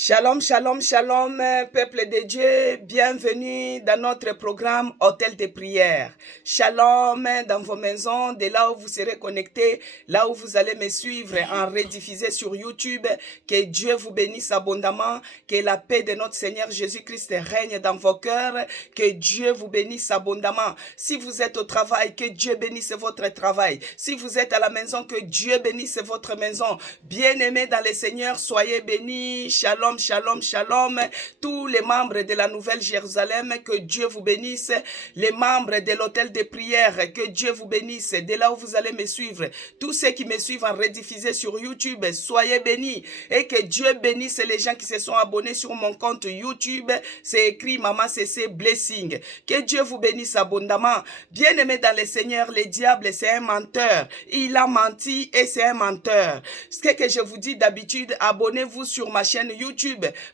Shalom, shalom, shalom, peuple de Dieu, bienvenue dans notre programme Hôtel de prière. Shalom dans vos maisons, de là où vous serez connectés, là où vous allez me suivre en rediffusé sur YouTube. Que Dieu vous bénisse abondamment, que la paix de notre Seigneur Jésus-Christ règne dans vos cœurs, que Dieu vous bénisse abondamment. Si vous êtes au travail, que Dieu bénisse votre travail. Si vous êtes à la maison, que Dieu bénisse votre maison. Bien-aimés dans le Seigneur, soyez bénis. Shalom. Shalom, shalom, tous les membres de la Nouvelle Jérusalem, que Dieu vous bénisse, les membres de l'hôtel de prière, que Dieu vous bénisse, de là où vous allez me suivre, tous ceux qui me suivent en rediffusé sur YouTube, soyez bénis, et que Dieu bénisse les gens qui se sont abonnés sur mon compte YouTube, c'est écrit Maman CC Blessing, que Dieu vous bénisse abondamment. Bien-aimé dans le Seigneur, le diable c'est un menteur, il a menti et c'est un menteur. Ce que je vous dis d'habitude, abonnez-vous sur ma chaîne YouTube,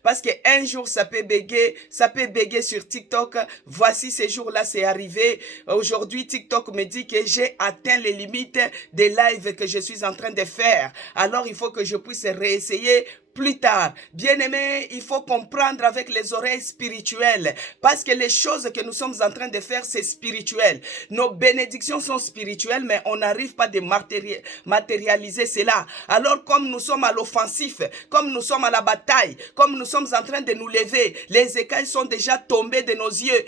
parce qu'un jour ça peut béguer sur TikTok. Voici ces jours-là, c'est arrivé. Aujourd'hui, TikTok me dit que j'ai atteint les limites des lives que je suis en train de faire. Alors, il faut que je puisse réessayer plus tard. Bien-aimés, il faut comprendre avec les oreilles spirituelles, parce que les choses que nous sommes en train de faire, c'est spirituel. Nos bénédictions sont spirituelles, mais on n'arrive pas de matérialiser cela. Alors, comme nous sommes à l'offensif, comme nous sommes à la bataille, comme nous sommes en train de nous lever, les écailles sont déjà tombées de nos yeux,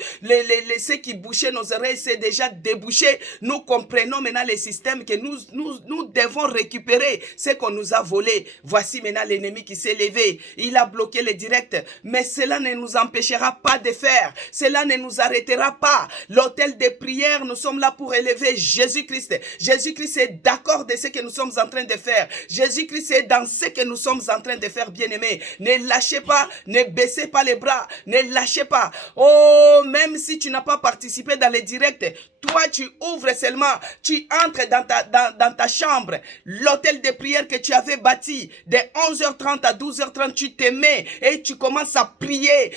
ce qui bouchait nos oreilles, c'est déjà débouché. Nous comprenons maintenant les systèmes que nous devons récupérer ce qu'on nous a volé. Voici maintenant l'ennemi qui s'est levé, il a bloqué les directs, mais cela ne nous empêchera pas de faire, cela ne nous arrêtera pas. L'hôtel de prière, nous sommes là pour élever Jésus-Christ. Jésus-Christ est d'accord de ce que nous sommes en train de faire. Jésus-Christ est dans ce que nous sommes en train de faire, bien-aimés. Ne lâchez pas, ne baissez pas les bras, ne lâchez pas. Oh, même si tu n'as pas participé dans les directs, toi tu ouvres seulement, tu entres dans ta chambre, l'hôtel de prière que tu avais bâti, de 11h30 à 12h30, tu te mets et tu commences à prier,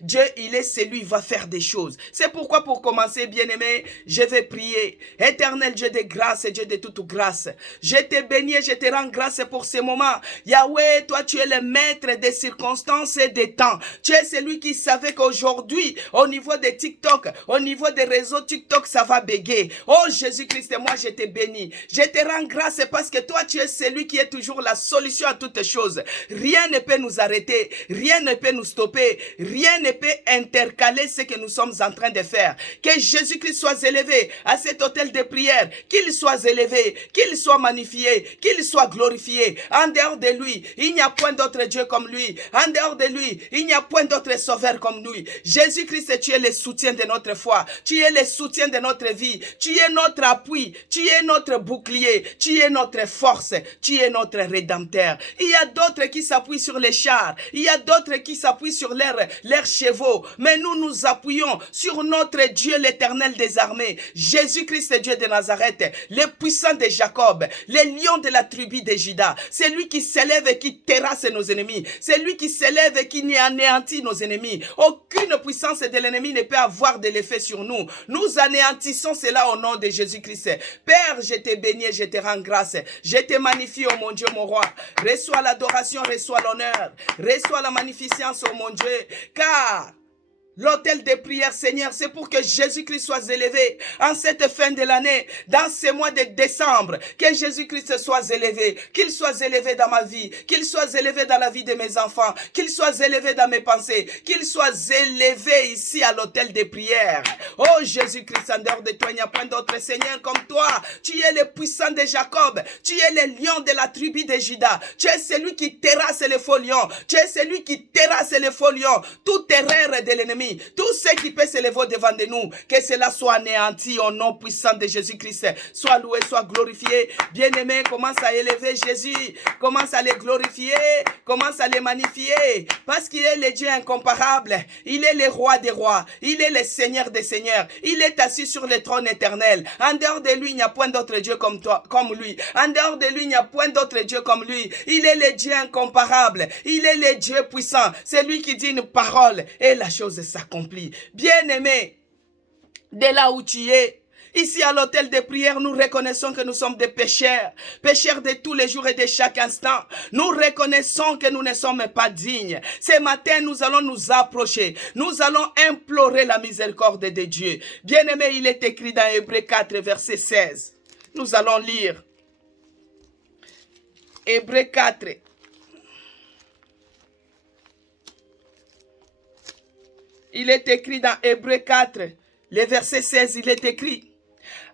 Dieu, il est celui qui va faire des choses. C'est pourquoi, pour commencer, bien-aimé, je vais prier. Éternel Dieu de grâce et Dieu de toute grâce, je te bénis et je te rends grâce pour ce moment. Yahweh, toi tu es le maître des circonstances et des temps. Tu es celui qui savait qu'aujourd'hui, au niveau de TikTok, au niveau des réseaux TikTok, ça va béguer. Oh Jésus-Christ, moi je te bénis, je te rends grâce parce que toi tu es celui qui est toujours la solution à toutes choses. Rien ne peut nous arrêter, rien ne peut nous stopper, rien ne peut intercaler ce que nous sommes en train de faire. Que Jésus-Christ soit élevé à cet hôtel de prière, qu'il soit élevé, qu'il soit magnifié, qu'il soit glorifié. En dehors de lui, il n'y a point d'autre Dieu comme lui. En dehors de lui, il n'y a point d'autre sauveur comme lui. Jésus-Christ, tu es le soutien de notre foi, tu es le soutien de notre vie, tu es notre appui, tu es notre bouclier, tu es notre force, tu es notre rédempteur. Il y a d'autres qui s'appuient sur les chars, il y a d'autres qui s'appuient sur leurs chevaux, mais nous nous appuyons sur notre Dieu, l'Éternel des armées, Jésus-Christ, Dieu de Nazareth, le puissant de Jacob, le lion de la tribu de Juda. C'est lui qui s'élève et qui terrasse nos ennemis, c'est lui qui s'élève et qui anéantit nos ennemis. Aucune puissance de l'ennemi ne peut avoir de l'effet sur nous. Nous anéantissons cela au nom de Jésus-Christ. Père, je te bénis et je te rends grâce. Je te magnifie, oh mon Dieu, mon roi. Reçois l'adoration, reçois l'honneur, reçois la magnificence, oh mon Dieu, car l'hôtel de prière, Seigneur, c'est pour que Jésus-Christ soit élevé en cette fin de l'année, dans ce mois de décembre, que Jésus-Christ soit élevé, qu'il soit élevé dans ma vie, qu'il soit élevé dans la vie de mes enfants, qu'il soit élevé dans mes pensées, qu'il soit élevé ici à l'hôtel de prière. Oh Jésus-Christ, en dehors de toi, il n'y a point d'autre Seigneur comme toi. Tu es le puissant de Jacob, tu es le lion de la tribu de Juda, tu es celui qui terrasse les faux lions, tu es celui qui terrasse les faux lions, tout erreur de l'ennemi, tout ce qui peut s'élever devant de nous, que cela soit anéanti au nom puissant de Jésus-Christ. Soit loué, soit glorifié. Bien-aimé, commence à élever Jésus, commence à le glorifier, commence à le magnifier, parce qu'il est le Dieu incomparable, il est le roi des rois, il est le Seigneur des seigneurs, il est assis sur le trône éternel. En dehors de lui, il n'y a point d'autre Dieu comme toi, comme lui. En dehors de lui, il n'y a point d'autre Dieu comme lui. Il est le Dieu incomparable, il est le Dieu puissant. C'est lui qui dit une parole et la chose s'accomplit. Bien-aimé, de là où tu es, Ici à l'hôtel de prière, nous reconnaissons que nous sommes des pécheurs, pécheurs de tous les jours et de chaque instant. Nous reconnaissons que nous ne sommes pas dignes. Ce matin, nous allons nous approcher. Nous allons implorer la miséricorde de Dieu. Bien-aimé, il est écrit dans Hébreux 4, verset 16. Nous allons lire. Hébreux 4. Il est écrit dans Hébreux 4, le verset 16, il est écrit: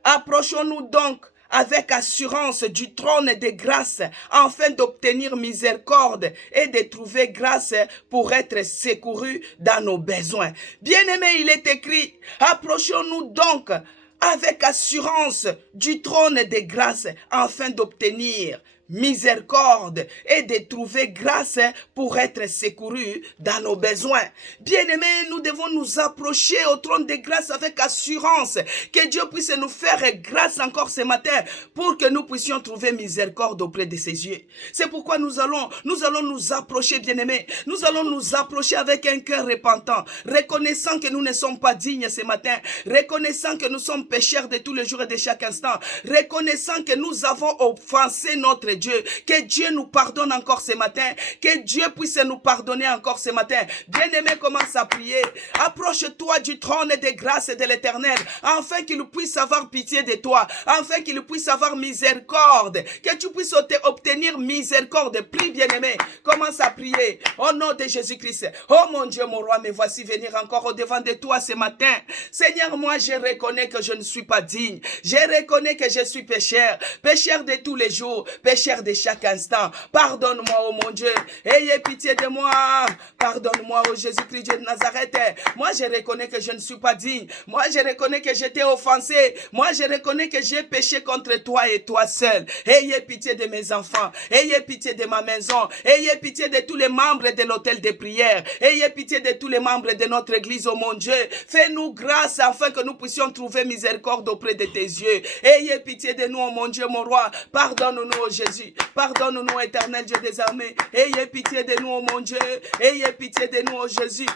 approchons-nous donc avec assurance du trône de grâce, afin d'obtenir miséricorde et de trouver grâce pour être secourus dans nos besoins. Bien-aimé, il est écrit: approchons-nous donc avec assurance du trône de grâce, afin d'obtenir miséricorde et de trouver grâce pour être secourus dans nos besoins. Bien-aimés, nous devons nous approcher au trône de grâce avec assurance, que Dieu puisse nous faire grâce encore ce matin pour que nous puissions trouver miséricorde auprès de ses yeux. C'est pourquoi nous allons nous approcher, bien-aimés. Nous allons nous approcher avec un cœur repentant, reconnaissant que nous ne sommes pas dignes ce matin, reconnaissant que nous sommes pécheurs de tous les jours et de chaque instant, reconnaissant que nous avons offensé notre Dieu, que Dieu nous pardonne encore ce matin, que Dieu puisse nous pardonner encore ce matin. Bien-aimé, commence à prier. Approche-toi du trône de grâce de l'Éternel, afin qu'il puisse avoir pitié de toi, afin qu'il puisse avoir miséricorde, que tu puisses obtenir miséricorde. Prie, bien-aimé, commence à prier au nom de Jésus-Christ. Oh mon Dieu, mon roi, me voici venir encore au devant de toi ce matin. Seigneur, moi je reconnais que je ne suis pas digne, je reconnais que je suis pécheur, pécheur de tous les jours, pécheur de chaque instant. Pardonne-moi, oh mon Dieu. Ayez pitié de moi. Pardonne-moi, oh Jésus-Christ, Dieu de Nazareth. Moi, je reconnais que je ne suis pas digne. Moi, je reconnais que j'étais offensé. Moi, je reconnais que j'ai péché contre toi et toi seul. Ayez pitié de mes enfants. Ayez pitié de ma maison. Ayez pitié de tous les membres de l'hôtel de prière. Ayez pitié de tous les membres de notre église, oh mon Dieu. Fais-nous grâce afin que nous puissions trouver miséricorde auprès de tes yeux. Ayez pitié de nous, oh mon Dieu, mon roi. Pardonne-nous, oh Jésus. Pardonne-nous, éternel Dieu des armées. Ayez pitié de nous, oh mon Dieu. Ayez pitié de nous, oh Jésus.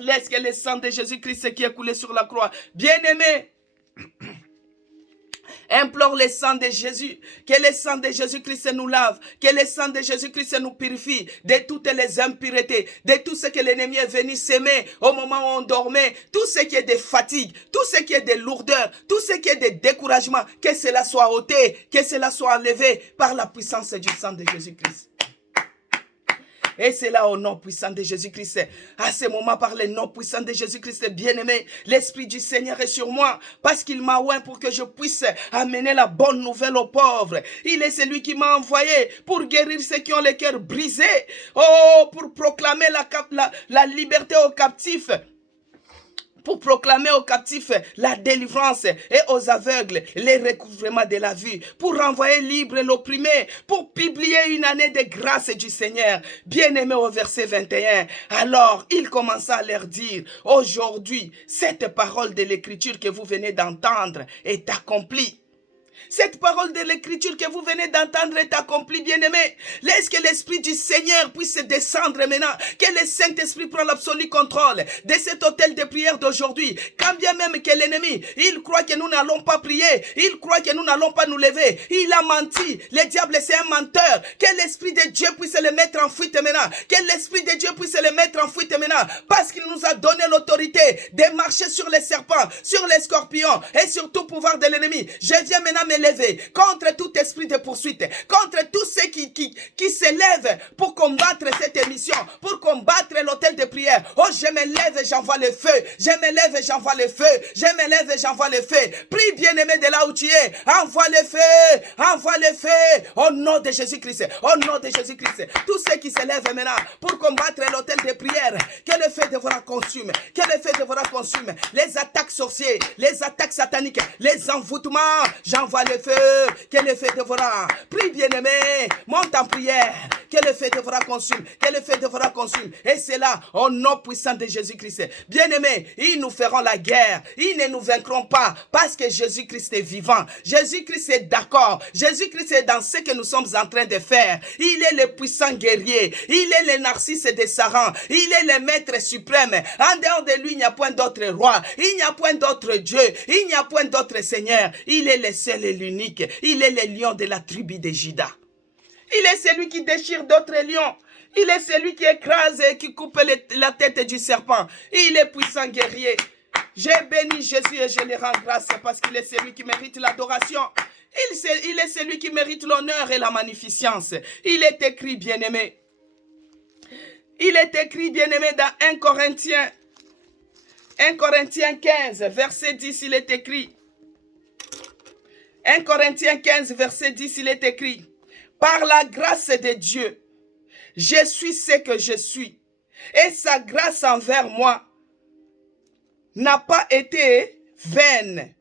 Laisse que le sang de Jésus-Christ qui est coulé sur la croix, bien-aimé, implore le sang de Jésus, que le sang de Jésus-Christ nous lave, que le sang de Jésus-Christ nous purifie de toutes les impuretés, de tout ce que l'ennemi est venu s'aimer au moment où on dormait, tout ce qui est de fatigue, tout ce qui est de lourdeur, tout ce qui est de découragement, que cela soit ôté, que cela soit enlevé par la puissance du sang de Jésus-Christ. Et c'est là au nom puissant de Jésus-Christ. À ce moment, par le nom puissant de Jésus-Christ, bien-aimé, l'Esprit du Seigneur est sur moi, parce qu'il m'a oint pour que je puisse amener la bonne nouvelle aux pauvres. Il est celui qui m'a envoyé pour guérir ceux qui ont le cœur brisé. Oh, pour proclamer la liberté aux captifs, pour proclamer aux captifs la délivrance et aux aveugles les recouvrements de la vue, pour renvoyer libre l'opprimé, pour publier une année de grâce du Seigneur. Bien-aimé, au verset 21, alors il commença à leur dire: aujourd'hui, cette parole de l'écriture que vous venez d'entendre est accomplie. Cette parole de l'écriture que vous venez d'entendre est accomplie, bien-aimé. Laisse que l'Esprit du Seigneur puisse descendre maintenant. Que le Saint-Esprit prenne l'absolu contrôle de cet hôtel de prière d'aujourd'hui. Quand bien même que l'ennemi, il croit que nous n'allons pas prier, il croit que nous n'allons pas nous lever. Il a menti. Le diable, c'est un menteur. Que l'Esprit de Dieu puisse le mettre en fuite maintenant. Que l'Esprit de Dieu puisse le mettre en fuite maintenant. Parce qu'il nous a donné l'autorité de marcher sur les serpents, sur les scorpions et sur tout pouvoir de l'ennemi. Je viens maintenant me lever contre tout esprit de poursuite, contre tous ceux qui s'élèvent pour combattre cette émission, pour combattre l'hôtel de prière. Oh, je me lève et j'envoie le feu. Je me lève et j'envoie le feu. Je me lève et j'envoie le feu. Prie, bien-aimé, de là où tu es. Envoie le feu. Envoie le feu. Au nom de Jésus-Christ. Au nom de Jésus-Christ. Tous ceux qui s'élèvent maintenant pour combattre l'hôtel de prière, que le feu dévorant consume. Que le feu dévorant consume. Les attaques sorcières, les attaques sataniques, les envoûtements, j'envoie le feu, que le feu dévorant. Prie, bien-aimé, monte en prière, que le feu dévorant consume, que le feu dévorant consume. Et c'est là, au nom puissant de Jésus-Christ. Bien-aimé, ils nous feront la guerre, ils ne nous vaincront pas, parce que Jésus-Christ est vivant. Jésus-Christ est d'accord. Jésus-Christ est dans ce que nous sommes en train de faire. Il est le puissant guerrier. Il est le narcisse des Sarans. Il est le maître suprême. En dehors de lui, il n'y a point d'autre roi. Il n'y a point d'autre Dieu. Il n'y a point d'autre Seigneur. Il est le seul et l'unique. Il est le lion de la tribu de Juda. Il est celui qui déchire d'autres lions. Il est celui qui écrase et qui coupe la tête du serpent. Il est puissant guerrier. J'ai béni Jésus et je le rends grâce parce qu'il est celui qui mérite l'adoration. Il est celui qui mérite l'honneur et la magnificence. Il est écrit, bien-aimé. Il est écrit, bien-aimé, dans 1 Corinthiens 15, verset 10, il est écrit. 1 Corinthiens 15, verset 10, il est écrit. Par la grâce de Dieu, je suis ce que je suis. Et sa grâce envers moi n'a pas été vaine.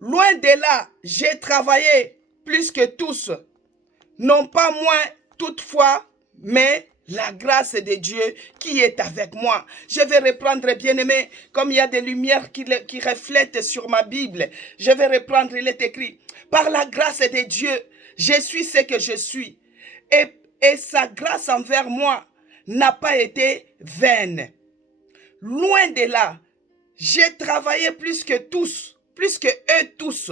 Loin de là, j'ai travaillé plus que tous. Non pas moi toutefois, mais la grâce de Dieu qui est avec moi. Je vais reprendre, bien-aimé, comme il y a des lumières qui reflètent sur ma Bible. Je vais reprendre, il est écrit. Par la grâce de Dieu, je suis ce que je suis. Et sa grâce envers moi n'a pas été vaine. Loin de là, j'ai travaillé plus que tous, plus que eux tous.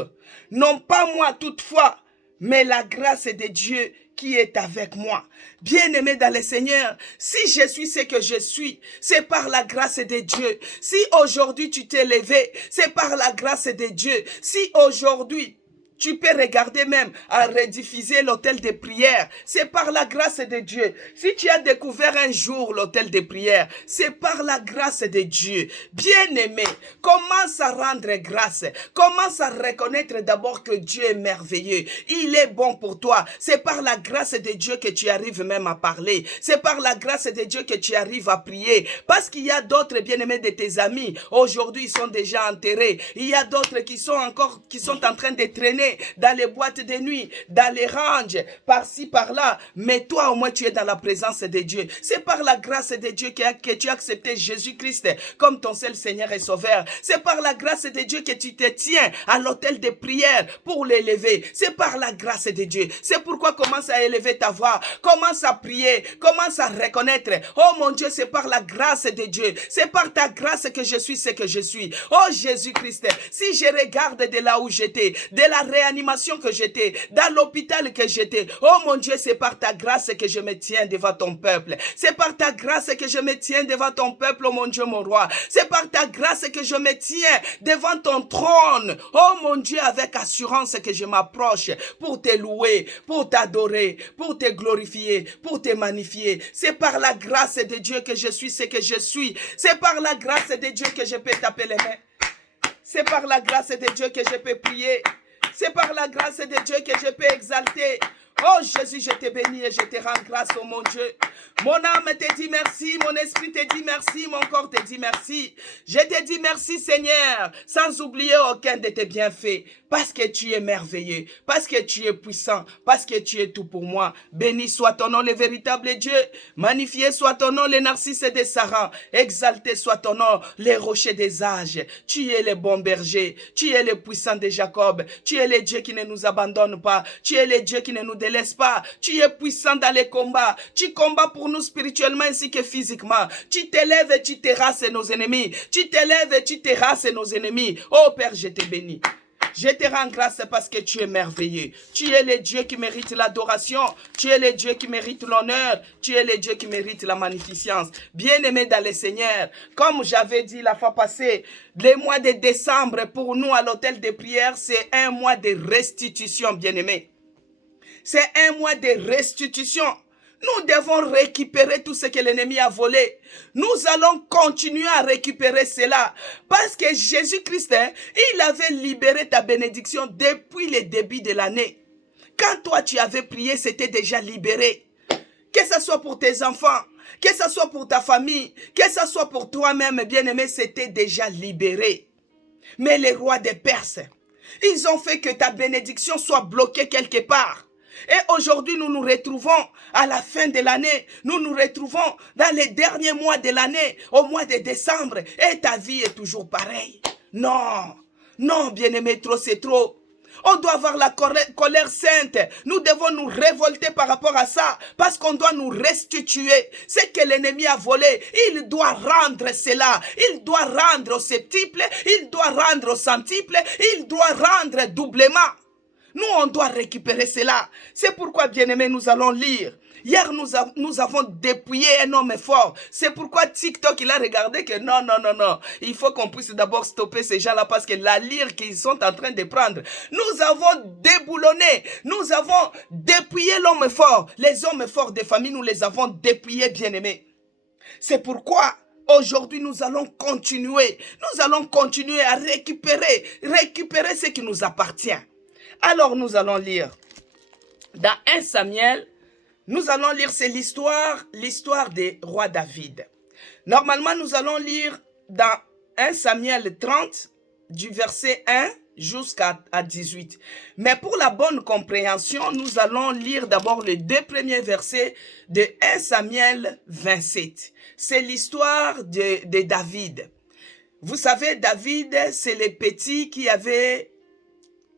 Non pas moi toutefois, mais la grâce de Dieu qui est avec moi. Bien-aimé dans le Seigneur, si je suis ce que je suis, c'est par la grâce de Dieu. Si aujourd'hui tu t'es levé, c'est par la grâce de Dieu. Si aujourd'hui tu peux regarder même à rediffuser l'hôtel de prière. C'est par la grâce de Dieu. Si tu as découvert un jour l'hôtel de prière, c'est par la grâce de Dieu. Bien-aimé, commence à rendre grâce. Commence à reconnaître d'abord que Dieu est merveilleux. Il est bon pour toi. C'est par la grâce de Dieu que tu arrives même à parler. C'est par la grâce de Dieu que tu arrives à prier. Parce qu'il y a d'autres bien-aimés de tes amis. Aujourd'hui, ils sont déjà enterrés. Il y a d'autres qui sont en train de traîner dans les boîtes de nuit, dans les ranges, par-ci, par-là. Mais toi, au moins, tu es dans la présence de Dieu. C'est par la grâce de Dieu que tu as accepté Jésus-Christ comme ton seul Seigneur et Sauveur. C'est par la grâce de Dieu que tu te tiens à l'autel de prière pour l'élever. C'est par la grâce de Dieu. C'est pourquoi commence à élever ta voix. Commence à prier. Commence à reconnaître. Oh mon Dieu, c'est par la grâce de Dieu. C'est par ta grâce que je suis ce que je suis. Oh Jésus-Christ, si je regarde de là où j'étais, de la réanimation que j'étais, dans l'hôpital que j'étais. Oh mon Dieu, c'est par ta grâce que je me tiens devant ton peuple. C'est par ta grâce que je me tiens devant ton peuple, oh mon Dieu, mon roi. C'est par ta grâce que je me tiens devant ton trône. Oh mon Dieu, avec assurance que je m'approche pour te louer, pour t'adorer, pour te glorifier, pour te magnifier. C'est par la grâce de Dieu que je suis ce que je suis. C'est par la grâce de Dieu que je peux taper les mains. C'est par la grâce de Dieu que je peux prier. C'est par la grâce de Dieu que je peux exalter. Oh Jésus, je te bénis et je te rends grâce, oh mon Dieu. Mon âme te dit merci, mon esprit te dit merci, mon corps te dit merci. Je te dis merci Seigneur, sans oublier aucun de tes bienfaits. Parce que tu es merveilleux, parce que tu es puissant, parce que tu es tout pour moi. Béni soit ton nom, le véritable Dieu. Magnifié soit ton nom, le narcisse des Sarans. Exalté soit ton nom, les rochers des âges. Tu es le bon berger, tu es le puissant de Jacob. Tu es le Dieu qui ne nous abandonne pas. Tu es le Dieu qui ne nous délaisse pas. Tu es puissant dans les combats. Tu combats pour nous spirituellement ainsi que physiquement. Tu t'élèves et tu terrasses nos ennemis. Tu t'élèves et tu terrasses nos ennemis. Oh Père, je te bénis. Je te rends grâce parce que tu es merveilleux. Tu es le Dieu qui mérite l'adoration. Tu es le Dieu qui mérite l'honneur. Tu es le Dieu qui mérite la magnificence. Bien-aimé dans le Seigneur, comme j'avais dit la fois passée, le mois de décembre pour nous à l'hôtel de prière, c'est un mois de restitution, bien-aimé. C'est un mois de restitution. Nous devons récupérer tout ce que l'ennemi a volé. Nous allons continuer à récupérer cela. Parce que Jésus-Christ, il avait libéré ta bénédiction depuis le début de l'année. Quand toi tu avais prié, c'était déjà libéré. Que ce soit pour tes enfants, que ce soit pour ta famille, que ce soit pour toi-même, bien-aimé, c'était déjà libéré. Mais le roi des Perses, Ils ont fait que ta bénédiction soit bloquée quelque part. Et aujourd'hui, nous nous retrouvons à la fin de l'année. Nous nous retrouvons dans les derniers mois de l'année, au mois de décembre. Et ta vie est toujours pareille. Non, non, bien-aimé, trop c'est trop. On doit avoir la colère sainte. Nous devons nous révolter par rapport à ça. Parce qu'on doit nous restituer. Ce que l'ennemi a volé, il doit rendre cela. Il doit rendre au septuple. Il doit rendre au centuple. Il doit rendre doublement. Nous, on doit récupérer cela. C'est pourquoi, bien-aimés, nous allons lire. Hier, nous avons dépouillé un homme fort. C'est pourquoi TikTok, il a regardé que non. Il faut qu'on puisse d'abord stopper ces gens-là parce que la lyre qu'ils sont en train de prendre. Nous avons déboulonné. Nous avons dépouillé l'homme fort. Les hommes forts des familles, nous les avons dépouillés, bien-aimés. C'est pourquoi aujourd'hui, nous allons continuer. Nous allons continuer à récupérer ce qui nous appartient. Alors, nous allons lire dans 1 Samuel, nous allons lire, c'est l'histoire des rois David. Normalement, nous allons lire dans 1 Samuel 30, du verset 1 jusqu'à 18. Mais pour la bonne compréhension, nous allons lire d'abord les 2 premiers versets de 1 Samuel 27. C'est l'histoire de David. Vous savez, David, c'est le petit qui avait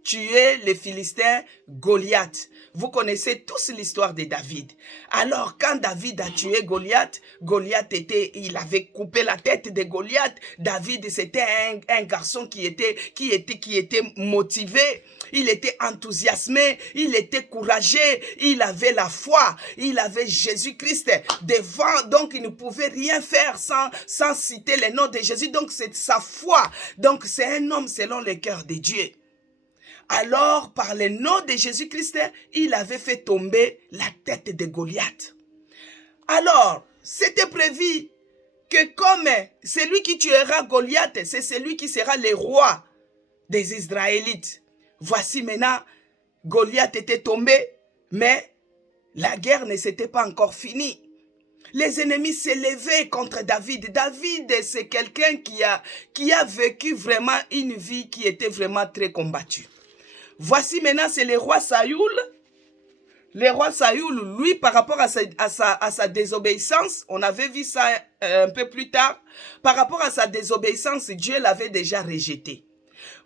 tué les Philistins, Goliath. Vous connaissez tous l'histoire de David. Alors, quand David a tué Goliath, il avait coupé la tête de Goliath. David, c'était un garçon qui était motivé. Il était enthousiasmé, il était courageux, il avait la foi, il avait Jésus-Christ devant, donc il ne pouvait rien faire sans citer le nom de Jésus. Donc, c'est sa foi. Donc, c'est un homme selon le cœur de Dieu. Alors, par le nom de Jésus-Christ, il avait fait tomber la tête de Goliath. Alors, c'était prévu que comme celui qui tuera Goliath, c'est celui qui sera le roi des Israélites. Voici maintenant, Goliath était tombé, mais la guerre ne s'était pas encore finie. Les ennemis s'élevaient contre David. David, c'est quelqu'un qui a vécu vraiment une vie qui était vraiment très combattue. Voici maintenant, c'est le roi Saoul. Le roi Saoul, lui, par rapport à sa désobéissance, on avait vu ça un peu plus tard, par rapport à sa désobéissance, Dieu l'avait déjà rejeté.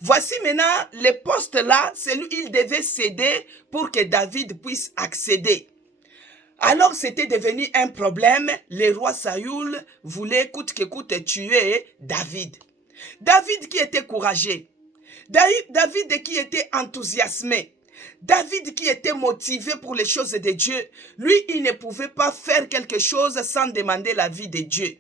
Voici maintenant, le poste là, il devait céder pour que David puisse accéder. Alors, c'était devenu un problème. Le roi Saoul voulait coûte que coûte tuer David. David qui était courageux. David qui était enthousiasmé. David qui était motivé pour les choses de Dieu. Lui, il ne pouvait pas faire quelque chose sans demander l'avis de Dieu.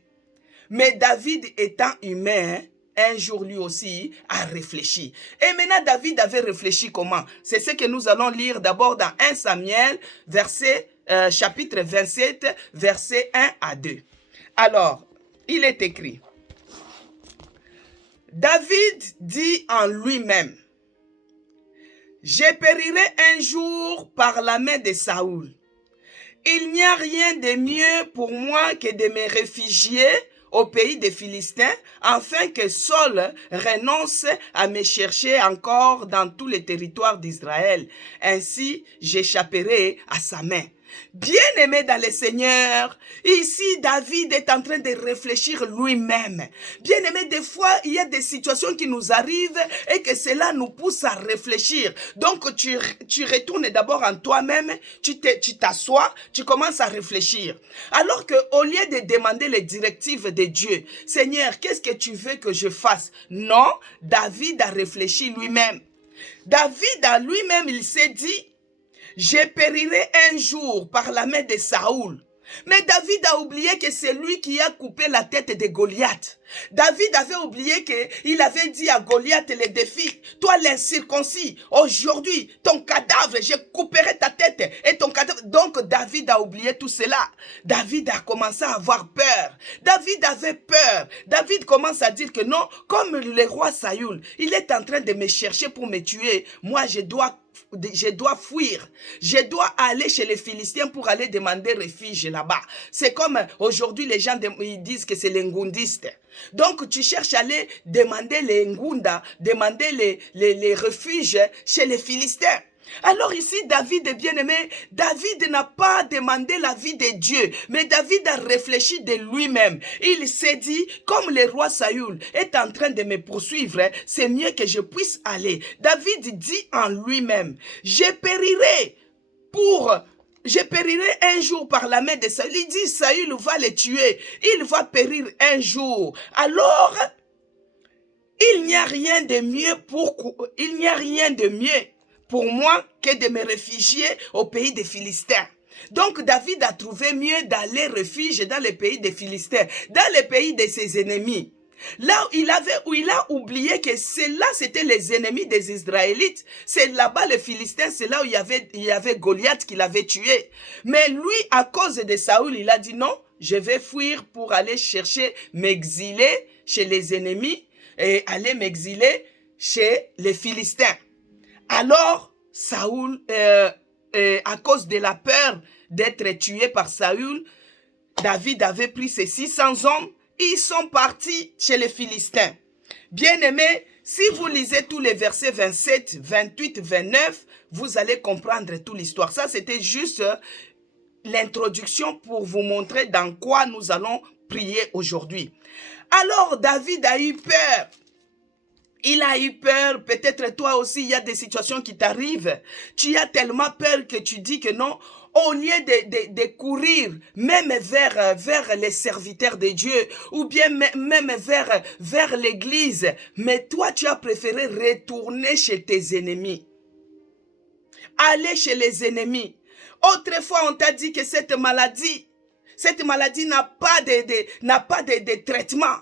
Mais David étant humain, un jour lui aussi a réfléchi. Et maintenant, David avait réfléchi comment? C'est ce que nous allons lire d'abord dans 1 Samuel, chapitre 27, versets 1 à 2. Alors, il est écrit. David dit en lui-même, « Je périrai un jour par la main de Saoul. Il n'y a rien de mieux pour moi que de me réfugier au pays des Philistins, afin que Saul renonce à me chercher encore dans tous les territoires d'Israël. Ainsi, j'échapperai à sa main. » Bien-aimé dans le Seigneur, ici David est en train de réfléchir lui-même. Bien-aimé, des fois, il y a des situations qui nous arrivent et que cela nous pousse à réfléchir. Donc, tu retournes d'abord en toi-même, tu t'assois, tu commences à réfléchir. Alors qu'au lieu de demander les directives de Dieu, Seigneur, qu'est-ce que tu veux que je fasse? Non, David a réfléchi lui-même. David à lui-même, il s'est dit, je périrai un jour par la main de Saoul. Mais David a oublié que c'est lui qui a coupé la tête de Goliath. David avait oublié qu'il avait dit à Goliath le défi, toi l'incirconcis, aujourd'hui ton cadavre, je couperai ta tête et ton cadavre. Donc David a oublié tout cela. David a commencé à avoir peur. David avait peur. David commence à dire que non, comme le roi Saoul, il est en train de me chercher pour me tuer, moi je dois fuir. Je dois aller chez les Philistins pour aller demander refuge là-bas. C'est comme aujourd'hui les gens ils disent que c'est les ngundistes. Donc tu cherches à aller demander les ngunda, demander les refuges chez les Philistins. Alors ici, David est bien-aimé. David n'a pas demandé la vie de Dieu, mais David a réfléchi de lui-même. Il s'est dit, comme le roi Saül est en train de me poursuivre, c'est mieux que je puisse aller. David dit en lui-même, je périrai un jour par la main de Saül. Il dit, Saül va le tuer. Il va périr un jour. Alors, il n'y a rien de mieux pour moi que de me réfugier au pays des Philistins. Donc David a trouvé mieux d'aller refuge dans le pays des Philistins, dans le pays de ses ennemis. Là où il a oublié que c'était les ennemis des Israélites. C'est là-bas les Philistins, c'est là où il y avait Goliath qui l'avait tué. Mais lui, à cause de Saül, il a dit non, je vais fuir pour aller chercher, m'exiler chez les ennemis et aller m'exiler chez les Philistins. Alors, Saül, à cause de la peur d'être tué par Saül, David avait pris ses 600 hommes. Ils sont partis chez les Philistins. Bien-aimés, si vous lisez tous les versets 27, 28, 29, vous allez comprendre toute l'histoire. Ça, c'était juste l'introduction pour vous montrer dans quoi nous allons prier aujourd'hui. Alors, David a eu peur. Il a eu peur, peut-être toi aussi, il y a des situations qui t'arrivent. Tu as tellement peur que tu dis que non, au lieu de courir, même vers les serviteurs de Dieu, ou bien même vers l'église, mais toi, tu as préféré retourner chez tes ennemis. Aller chez les ennemis. Autrefois, on t'a dit que cette maladie n'a pas de traitement.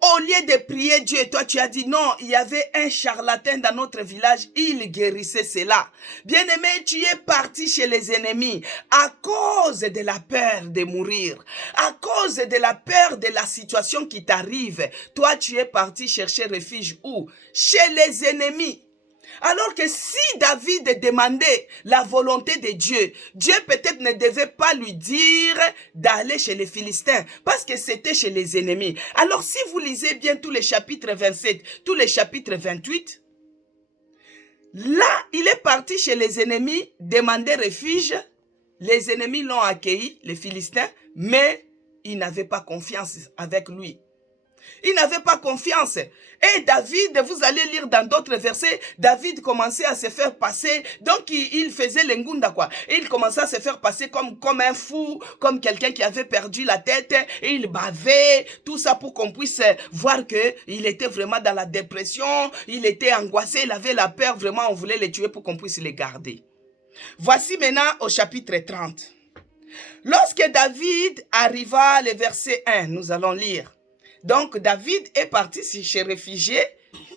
Au lieu de prier Dieu, toi tu as dit non, il y avait un charlatan dans notre village, il guérissait cela. Bien-aimé, tu es parti chez les ennemis à cause de la peur de mourir, à cause de la peur de la situation qui t'arrive. Toi tu es parti chercher refuge où? Chez les ennemis. Alors que si David demandait la volonté de Dieu, Dieu peut-être ne devait pas lui dire d'aller chez les Philistins, parce que c'était chez les ennemis. Alors si vous lisez bien tous les chapitres 27, tous les chapitres 28, là, il est parti chez les ennemis, demander refuge. Les ennemis l'ont accueilli, les Philistins, mais ils n'avaient pas confiance avec lui. Il n'avait pas confiance. Et David, vous allez lire dans d'autres versets, David commençait à se faire passer, donc il faisait l'engunda quoi. Il commençait à se faire passer comme un fou, comme quelqu'un qui avait perdu la tête, et il bavait, tout ça pour qu'on puisse voir qu'il était vraiment dans la dépression, il était angoissé, il avait la peur, vraiment on voulait le tuer pour qu'on puisse le garder. Voici maintenant au chapitre 30. Lorsque David arriva, le verset 1, nous allons lire. Donc, David est parti se réfugier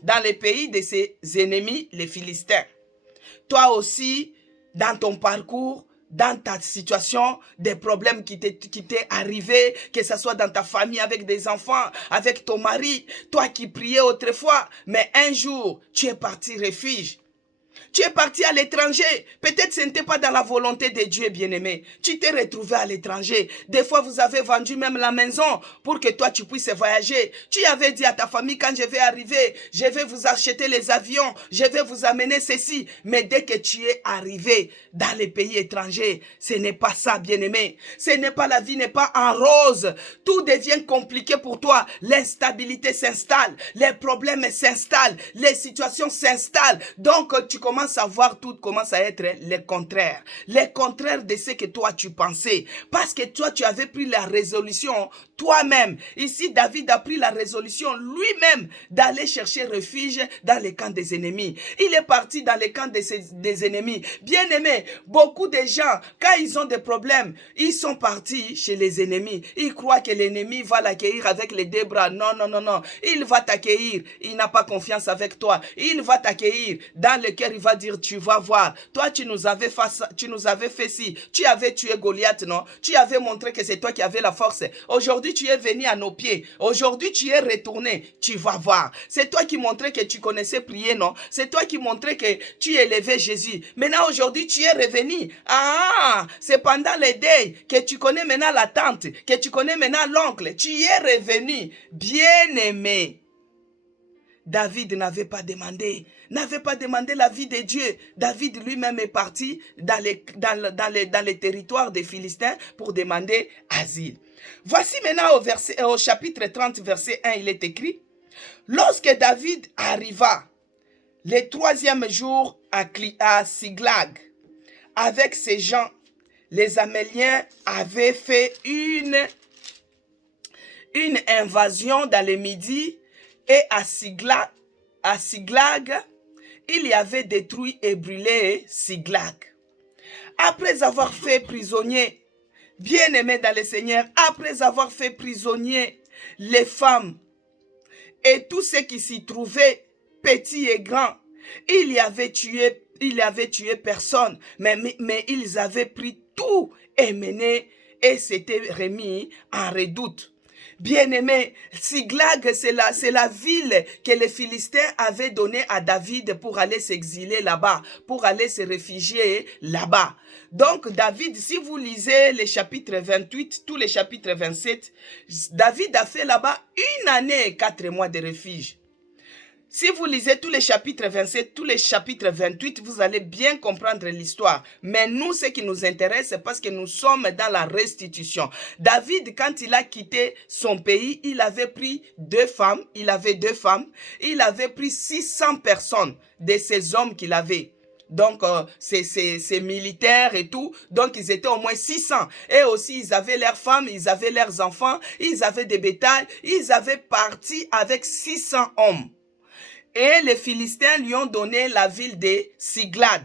dans le pays de ses ennemis, les Philistins. Toi aussi, dans ton parcours, dans ta situation, des problèmes qui t'est arrivé, que ce soit dans ta famille, avec des enfants, avec ton mari, toi qui priais autrefois, mais un jour, tu es parti refuge. Tu es parti à l'étranger. Peut-être ce n'était pas dans la volonté de Dieu, bien-aimé. Tu t'es retrouvé à l'étranger. Des fois, vous avez vendu même la maison pour que toi, tu puisses voyager. Tu avais dit à ta famille, quand je vais arriver, je vais vous acheter les avions, je vais vous amener ceci. Mais dès que tu es arrivé dans les pays étrangers, ce n'est pas ça, bien-aimé. Ce n'est pas, la vie n'est pas en rose. Tout devient compliqué pour toi. L'instabilité s'installe. Les problèmes s'installent. Les situations s'installent. Donc, tu commences à voir tout commence à être le contraire. Le contraire de ce que toi tu pensais. Parce que toi tu avais pris la résolution toi-même. Ici David a pris la résolution lui-même d'aller chercher refuge dans les camps des ennemis. Il est parti dans les camps des ennemis. Bien aimé, beaucoup de gens, quand ils ont des problèmes, ils sont partis chez les ennemis. Ils croient que l'ennemi va l'accueillir avec les deux bras. Non, non, non, non. Il va t'accueillir. Il n'a pas confiance avec toi. Il va t'accueillir. Dans le cœur, il va va dire, tu vas voir. Toi, tu nous avais fait ci. Tu avais tué Goliath, non? Tu avais montré que c'est toi qui avais la force. Aujourd'hui, tu es venu à nos pieds. Aujourd'hui, tu es retourné. Tu vas voir. C'est toi qui montrais que tu connaissais prier, non? C'est toi qui montrais que tu élevais Jésus. Maintenant, aujourd'hui, tu es revenu. Ah, c'est pendant les deuils que tu connais maintenant la tante, que tu connais maintenant l'oncle. Tu y es revenu. Bien-aimé. David n'avait pas demandé la vie de Dieu. David lui-même est parti dans les territoires des Philistins pour demander asile. Voici maintenant au chapitre 30, verset 1, il est écrit, lorsque David arriva le 3e jour à Siglag, avec ses gens, les Améliens avaient fait une invasion dans le midi et à Siglag, il y avait détruit et brûlé Siglag. Après avoir fait prisonnier, bien-aimés dans le Seigneur, après avoir fait prisonnier les femmes et tous ceux qui s'y trouvaient, petits et grands, il avait tué personne, mais ils avaient pris tout et mené et s'étaient remis en redoute. Bien-aimé, Siglag, c'est la ville que les Philistins avaient donnée à David pour aller s'exiler là-bas, pour aller se réfugier là-bas. Donc, David, si vous lisez les chapitres 28, tous les chapitres 27, David a fait là-bas 1 année et 4 mois de refuge. Si vous lisez tous les chapitres 27, tous les chapitres 28, vous allez bien comprendre l'histoire. Mais nous, ce qui nous intéresse, c'est parce que nous sommes dans la restitution. David, quand il a quitté son pays, il avait pris 2 femmes. Il avait pris 600 personnes de ces hommes qu'il avait. Donc, ces militaires et tout. Donc, ils étaient au moins 600. Et aussi, ils avaient leurs femmes, ils avaient leurs enfants, ils avaient des bétails. Ils avaient parti avec 600 hommes. Et les Philistins lui ont donné la ville de Siglag.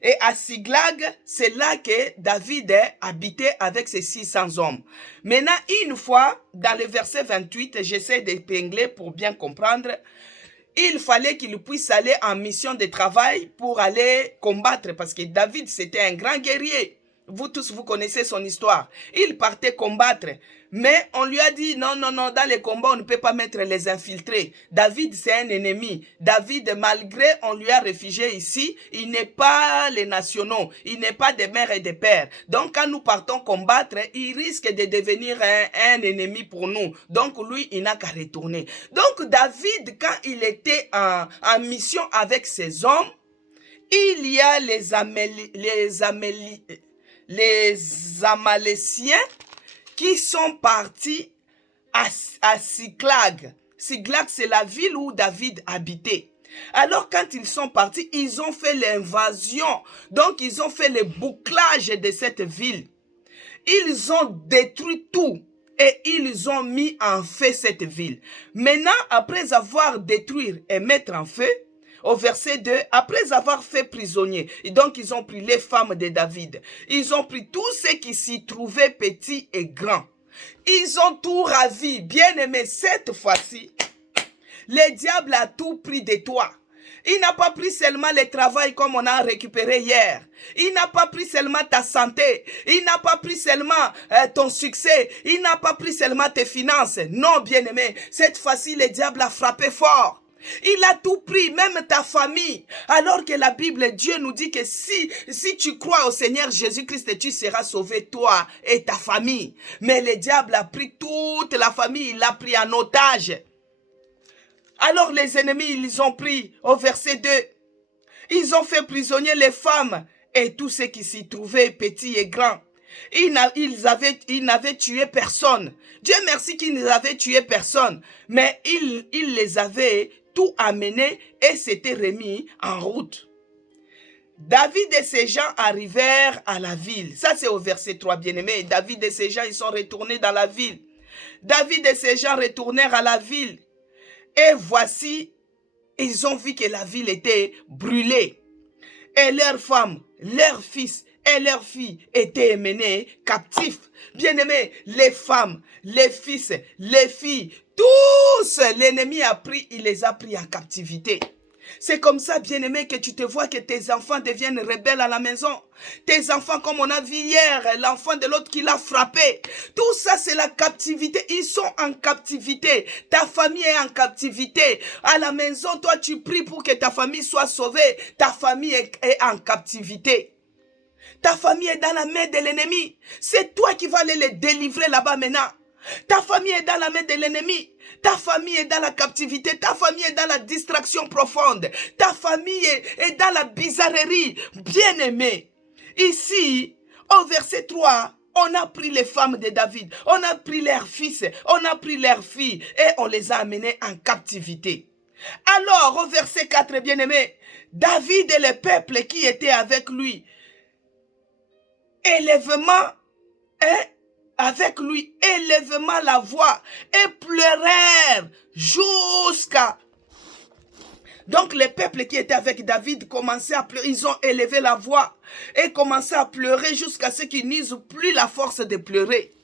Et à Siglag, c'est là que David habitait avec ses 600 hommes. Maintenant, une fois, dans le verset 28, j'essaie d'épingler pour bien comprendre, il fallait qu'il puisse aller en mission de travail pour aller combattre, parce que David, c'était un grand guerrier. Vous tous, vous connaissez son histoire. Il partait combattre. Mais on lui a dit, non, dans les combats, on ne peut pas mettre les infiltrés. David, c'est un ennemi. David, malgré on lui a réfugié ici, il n'est pas les nationaux. Il n'est pas des mères et des pères. Donc, quand nous partons combattre, il risque de devenir un ennemi pour nous. Donc, lui, il n'a qu'à retourner. Donc, David, quand il était en mission avec ses hommes, il y a les Amaléciens qui sont partis à Siglag. Siglag, c'est la ville où David habitait. Alors, quand ils sont partis, ils ont fait l'invasion. Donc, ils ont fait le bouclage de cette ville. Ils ont détruit tout et ils ont mis en feu cette ville. Maintenant, après avoir détruit et mettre en feu, au verset 2, après avoir fait prisonnier, et donc ils ont pris les femmes de David, ils ont pris tous ceux qui s'y trouvaient petits et grands. Ils ont tout ravi. Bien aimé, cette fois-ci, le diable a tout pris de toi. Il n'a pas pris seulement le travail comme on a récupéré hier. Il n'a pas pris seulement ta santé. Il n'a pas pris seulement ton succès. Il n'a pas pris seulement tes finances. Non, bien aimé, cette fois-ci, le diable a frappé fort. Il a tout pris, même ta famille. Alors que la Bible, Dieu nous dit que si tu crois au Seigneur Jésus-Christ, tu seras sauvé, toi et ta famille. Mais le diable a pris toute la famille, il l'a pris en otage. Alors les ennemis, ils ont pris, au verset 2, ils ont fait prisonnier les femmes et tous ceux qui s'y trouvaient, petits et grands. Ils n'avaient tué personne. Dieu merci qu'ils n'avaient tué personne. Mais ils les avaient tout amené et s'étaient remis en route. David et ses gens arrivèrent à la ville. Ça, c'est au verset 3, bien-aimé. David et ses gens, ils sont retournés dans la ville. David et ses gens retournèrent à la ville. Et voici, ils ont vu que la ville était brûlée. Et leurs femmes, leurs fils et leurs filles étaient menés captifs. Bien-aimés, les femmes, les fils, les filles, tous l'ennemi a pris, il les a pris en captivité. C'est comme ça, bien-aimé, que tu te vois que tes enfants deviennent rebelles à la maison. Tes enfants, comme on a vu hier, l'enfant de l'autre qui l'a frappé. Tout ça, c'est la captivité. Ils sont en captivité. Ta famille est en captivité. À la maison, toi, tu pries pour que ta famille soit sauvée. Ta famille est en captivité. Ta famille est dans la main de l'ennemi. C'est toi qui vas aller les délivrer là-bas maintenant. Ta famille est dans la main de l'ennemi. Ta famille est dans la captivité. Ta famille est dans la distraction profonde. Ta famille est dans la bizarrerie. Bien-aimé, ici, au verset 3, on a pris les femmes de David. On a pris leurs fils. On a pris leurs filles. Et on les a amenés en captivité. Alors, au verset 4, bien-aimé, David et le peuple qui était avec lui, avec lui, élèvement la voix et pleurèrent jusqu'à... Donc les peuples qui étaient avec David commençaient à pleurer, ils ont élevé la voix et commencé à pleurer jusqu'à ce qu'ils n'eussent plus la force de pleurer.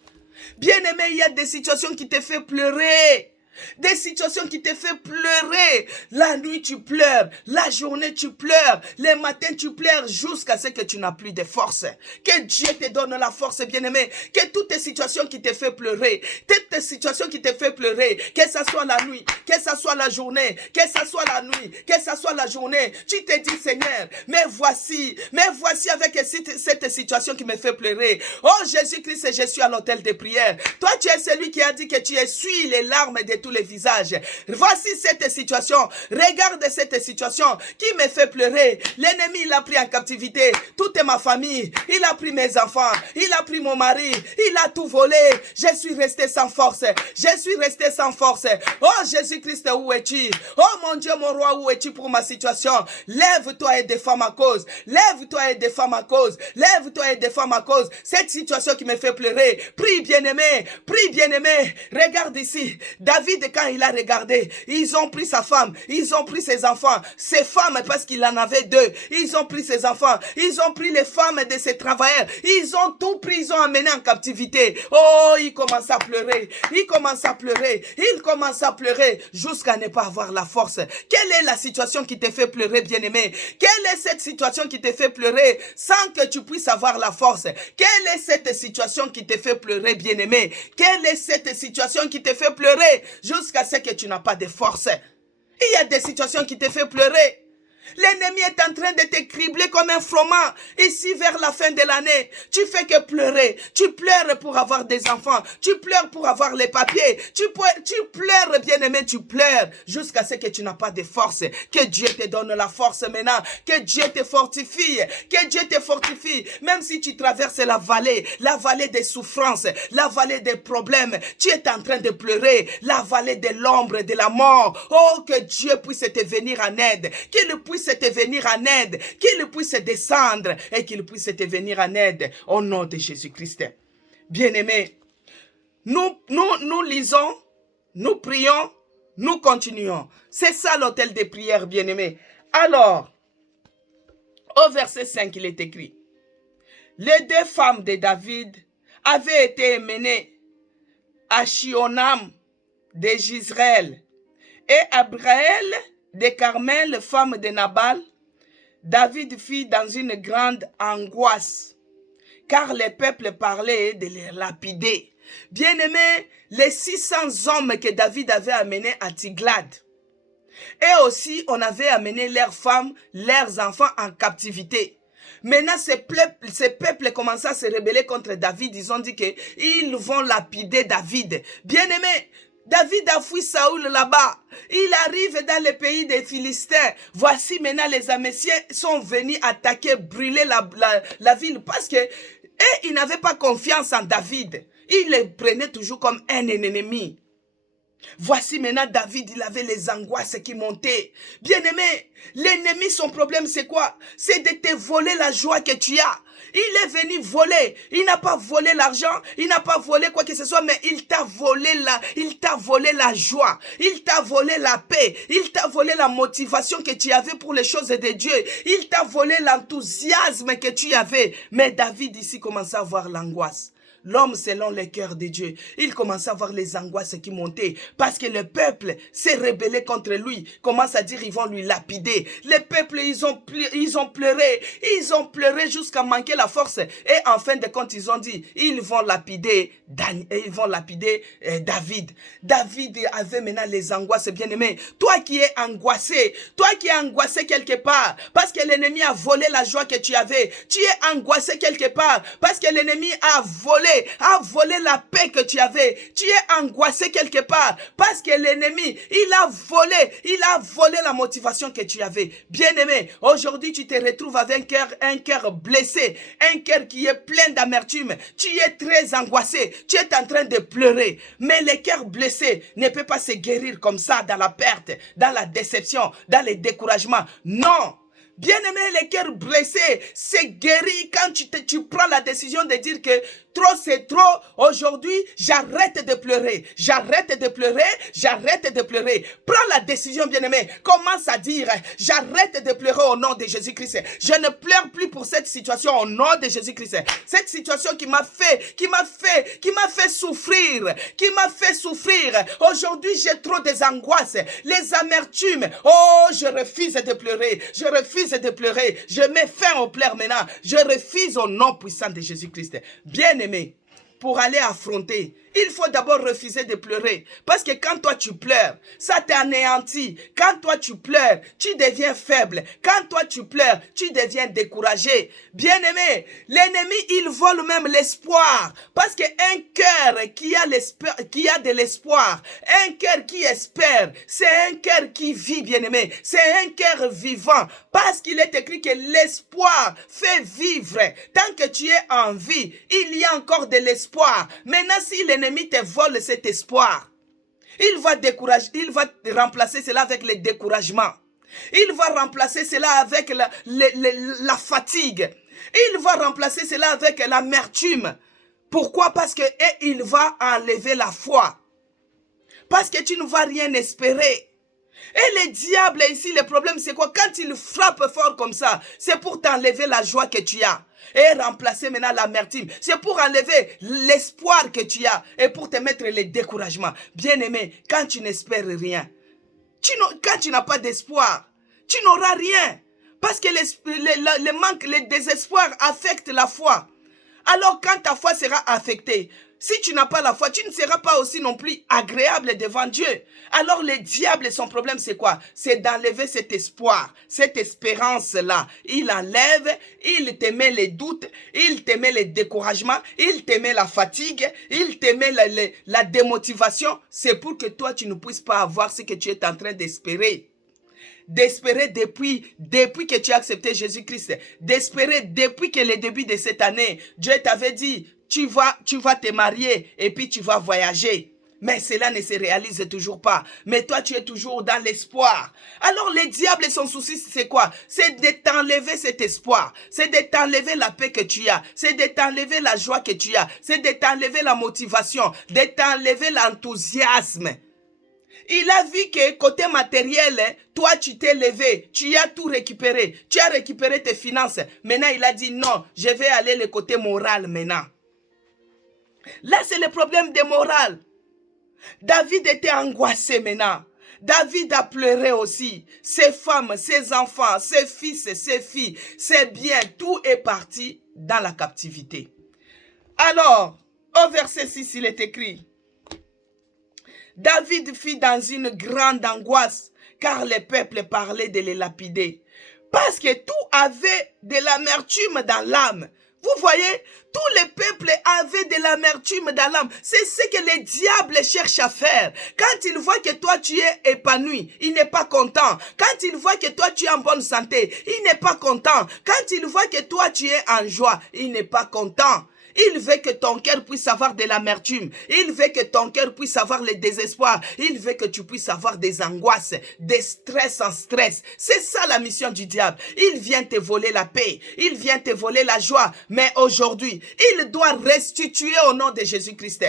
Bien-aimé, il y a des situations qui te font pleurer. Des situations qui te font pleurer. La nuit, tu pleures. La journée, tu pleures. Les matins, tu pleures jusqu'à ce que tu n'as plus de force. Que Dieu te donne la force, bien-aimé. Que toutes tes situations qui te font pleurer, toutes tes situations qui te font pleurer, que ce soit la nuit, que ce soit la journée, que ce soit la nuit, que ce soit la journée, tu te dis, Seigneur, mais voici avec cette situation qui me fait pleurer. Oh Jésus-Christ, je suis à l'autel de prière. Toi, tu es celui qui a dit que tu essuies les larmes de tous les visages. Voici cette situation. Regarde cette situation qui me fait pleurer. L'ennemi, il a pris en captivité toute ma famille. Il a pris mes enfants. Il a pris mon mari. Il a tout volé. Je suis resté sans force. Je suis resté sans force. Oh Jésus-Christ, où es-tu? Oh mon Dieu, mon roi, où es-tu pour ma situation? Lève-toi et défends ma cause. Lève-toi et défends ma cause. Lève-toi et défends ma cause. Cette situation qui me fait pleurer. Prie, bien-aimé. Prie, bien-aimé. Regarde ici. David, quand il a regardé, ils ont pris sa femme, ils ont pris ses enfants, ses femmes parce qu'il en avait deux, ils ont pris ses enfants, ils ont pris les femmes de ses travailleurs, ils ont tout pris, ils ont amené en captivité. Oh, il commence à pleurer, il commence à pleurer, il commence à pleurer jusqu'à ne pas avoir la force. Quelle est la situation qui te fait pleurer, bien-aimé? Quelle est cette situation qui te fait pleurer sans que tu puisses avoir la force? Quelle est cette situation qui te fait pleurer, bien-aimé? Quelle est cette situation qui te fait pleurer jusqu'à ce que tu n'as pas de force? Il y a des situations qui te font pleurer. L'ennemi est en train de te cribler comme un froment. Ici, vers la fin de l'année, tu fais que pleurer. Tu pleures pour avoir des enfants. Tu pleures pour avoir les papiers. Tu pleures, bien-aimé, tu pleures jusqu'à ce que tu n'as pas de force. Que Dieu te donne la force maintenant. Que Dieu te fortifie. Que Dieu te fortifie. Même si tu traverses la vallée des souffrances, la vallée des problèmes, tu es en train de pleurer. La vallée de l'ombre de la mort. Oh, que Dieu puisse te venir en aide. Qu'il puisse te venir en aide, qu'il puisse descendre et qu'il puisse te venir en aide au nom de Jésus-Christ. Bien-aimés, nous lisons, nous prions, nous continuons. C'est ça l'autel des prières, bien-aimés. Alors, au verset 5, il est écrit, les deux femmes de David avaient été menées à Shionam de Jizreel et Abraël de Carmel, femme de Nabal. David fut dans une grande angoisse, car les peuples parlaient de les lapider. Bien-aimés, les 600 hommes que David avait amenés à Tiglath, et aussi on avait amené leurs femmes, leurs enfants en captivité. Maintenant, ces peuples commençaient à se rebeller contre David. Ils ont dit qu'ils vont lapider David. Bien-aimés, David a fui Saoul là-bas. Il arrive dans le pays des Philistins. Voici maintenant les Améciens sont venus attaquer, brûler la ville parce que ils n'avaient pas confiance en David. Ils le prenaient toujours comme un ennemi. Voici maintenant David, il avait les angoisses qui montaient. Bien-aimé, l'ennemi, son problème c'est quoi? C'est de te voler la joie que tu as. Il est venu voler. Il n'a pas volé l'argent, il n'a pas volé quoi que ce soit, mais il t'a volé la joie. Il t'a volé la paix. Il t'a volé la motivation que tu avais pour les choses de Dieu. Il t'a volé l'enthousiasme que tu avais. Mais David ici commençait à avoir l'angoisse. l'homme selon le cœur de Dieu. Il commençait à voir les angoisses qui montaient parce que le peuple s'est rebellé contre lui. Commence à dire ils vont lui lapider. Les peuples, ils ont pleuré jusqu'à manquer la force. Et en fin de compte, ils ont dit, ils vont lapider David. David avait maintenant les angoisses, bien-aimés. Toi qui es angoissé quelque part, parce que l'ennemi a volé la joie que tu avais. Tu es angoissé quelque part, parce que l'ennemi a volé la paix que tu avais. Tu es angoissé quelque part, parce que l'ennemi, il a volé la motivation que tu avais. Bien-aimé, aujourd'hui tu te retrouves avec un cœur blessé, un cœur qui est plein d'amertume. Tu es très angoissé, tu es en train de pleurer. Mais le cœur blessé ne peut pas se guérir comme ça dans la perte, dans la déception, dans le découragement. Non! Bien-aimé, le cœur blessé se guérit quand tu prends la décision de dire que trop c'est trop. Aujourd'hui, j'arrête de pleurer. J'arrête de pleurer. Prends la décision, bien-aimé. Commence à dire, j'arrête de pleurer au nom de Jésus-Christ. Je ne pleure plus pour cette situation au nom de Jésus-Christ. Cette situation qui m'a fait souffrir. Aujourd'hui, j'ai trop des angoisses, les amertumes. Oh, je refuse de pleurer. Je mets fin aux pleurs maintenant. Je refuse au nom puissant de Jésus-Christ. Bien-aimé, pour aller affronter, il faut d'abord refuser de pleurer. Parce que quand toi tu pleures, ça t'anéantit. Quand toi tu pleures, tu deviens faible. Quand toi tu pleures, tu deviens découragé. Bien-aimé, l'ennemi, il vole même l'espoir. Parce qu'un cœur qui a de l'espoir, un cœur qui espère, c'est un cœur qui vit, bien-aimé. C'est un cœur vivant. Parce qu'il est écrit que l'espoir fait vivre. Tant que tu es en vie, il y a encore de l'espoir. Maintenant, si l'ennemi te vole cet espoir, il va remplacer cela avec le découragement. Il va remplacer cela avec la fatigue. Il va remplacer cela avec l'amertume. Pourquoi? Parce que il va enlever la foi. Parce que tu ne vas rien espérer. Et le diable ici, le problème c'est quoi? Quand il frappe fort comme ça, c'est pour t'enlever la joie que tu as. Et remplacer maintenant l'amertume. C'est pour enlever l'espoir que tu as. Et pour te mettre le découragement. Bien-aimé, quand tu n'espères rien, quand tu n'as pas d'espoir, tu n'auras rien. Parce que le manque, le désespoir affecte la foi. Alors quand ta foi sera affectée, si tu n'as pas la foi, tu ne seras pas aussi non plus agréable devant Dieu. Alors le diable, son problème c'est quoi? C'est d'enlever cet espoir, cette espérance-là. Il enlève, il te met les doutes, il te met le découragement, il te met la fatigue, il te met la démotivation. C'est pour que toi tu ne puisses pas avoir ce que tu es en train d'espérer. D'espérer depuis que tu as accepté Jésus-Christ. D'espérer depuis que le début de cette année, Dieu t'avait dit, tu vas te marier et puis tu vas voyager. Mais cela ne se réalise toujours pas. Mais toi, tu es toujours dans l'espoir. Alors, le diable, son souci, c'est quoi? C'est de t'enlever cet espoir. C'est de t'enlever la paix que tu as. C'est de t'enlever la joie que tu as. C'est de t'enlever la motivation. De t'enlever l'enthousiasme. Il a vu que côté matériel, toi tu t'es levé, tu as tout récupéré, tu as récupéré tes finances. Maintenant il a dit non, je vais aller le côté moral maintenant. Là c'est le problème de moral. David était angoissé maintenant. David a pleuré aussi. Ses femmes, ses enfants, ses fils, ses filles, ses biens, tout est parti dans la captivité. Alors, au verset 6, il est écrit: David fut dans une grande angoisse, car le peuple parlait de les lapider. Parce que tout avait de l'amertume dans l'âme. Vous voyez, tout le peuple avait de l'amertume dans l'âme. C'est ce que le diable cherche à faire. Quand il voit que toi tu es épanoui, il n'est pas content. Quand il voit que toi tu es en bonne santé, il n'est pas content. Quand il voit que toi tu es en joie, il n'est pas content. Il veut que ton cœur puisse avoir de l'amertume. Il veut que ton cœur puisse avoir le désespoir. Il veut que tu puisses avoir des angoisses, des stress en stress. C'est ça la mission du diable. Il vient te voler la paix. Il vient te voler la joie. Mais aujourd'hui, il doit restituer au nom de Jésus-Christ.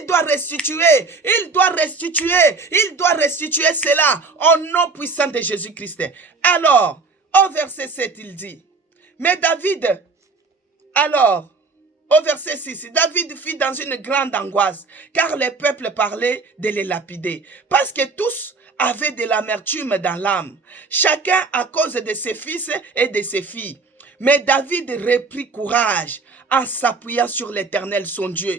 Il doit restituer cela au nom puissant de Jésus-Christ. Alors, au verset 7, il dit, mais David, alors, Au verset 6, David fut dans une grande angoisse, car le peuple parlait de les lapider, parce que tous avaient de l'amertume dans l'âme, chacun à cause de ses fils et de ses filles. Mais David reprit courage en s'appuyant sur l'Éternel son Dieu.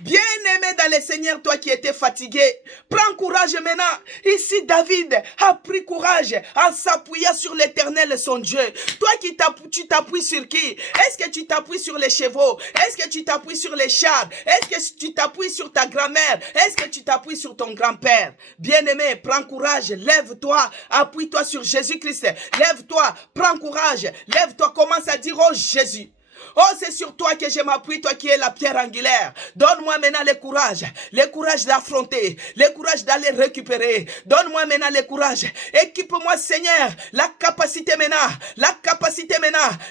Bien-aimé dans le Seigneur, toi qui étais fatigué, prends courage maintenant. Ici, David a pris courage en s'appuyant sur l'Éternel, son Dieu. Toi qui tu t'appuies sur qui? Est-ce que tu t'appuies sur les chevaux? Est-ce que tu t'appuies sur les chars? Est-ce que tu t'appuies sur ta grand-mère? Est-ce que tu t'appuies sur ton grand-père? Bien-aimé, prends courage, lève-toi, appuie-toi sur Jésus-Christ. Lève-toi, prends courage, lève-toi, commence à dire, oh Jésus. Oh, c'est sur toi que je m'appuie, toi qui es la pierre angulaire. Donne-moi maintenant le courage d'affronter, le courage d'aller récupérer. Donne-moi maintenant le courage. Équipe-moi, Seigneur, la capacité maintenant,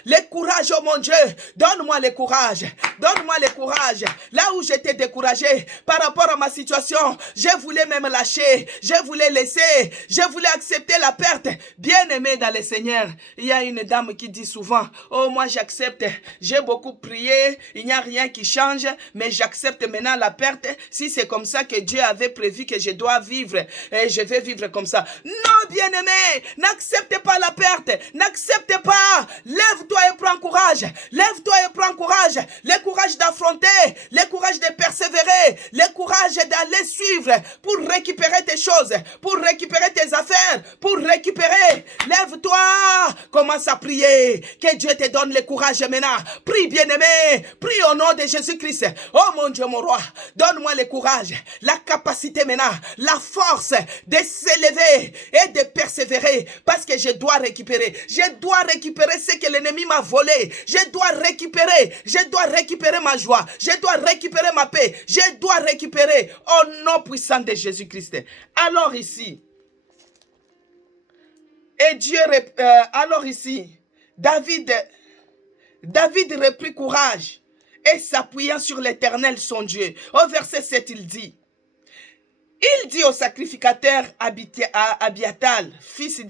le courage, oh mon Dieu. Donne-moi le courage, donne-moi le courage. Là où j'étais découragé par rapport à ma situation, je voulais même lâcher, je voulais laisser, je voulais accepter la perte. Bien-aimé dans le Seigneur, il y a une dame qui dit souvent, oh, moi j'accepte. J'ai beaucoup prié, il n'y a rien qui change, mais j'accepte maintenant la perte. Si c'est comme ça que Dieu avait prévu que je dois vivre, et je vais vivre comme ça. Non, bien-aimé, n'accepte pas la perte, n'accepte pas. Lève-toi et prends courage. Lève-toi et prends courage. Le courage d'affronter, le courage de persévérer, le courage d'aller suivre pour récupérer tes choses, pour récupérer tes affaires, pour récupérer. Lève-toi, commence à prier. Que Dieu te donne le courage maintenant. Prie, bien-aimé, prie au nom de Jésus-Christ. Oh mon Dieu, mon roi, donne-moi le courage, la capacité maintenant, la force de s'élever et de persévérer, parce que je dois récupérer ce que l'ennemi m'a volé. Je dois récupérer ma joie, je dois récupérer ma paix, je dois récupérer au nom puissant de Jésus-Christ. Alors ici, David reprit courage et s'appuyant sur l'Éternel son Dieu. Au verset 7, il dit au sacrificateur Abiatal, fils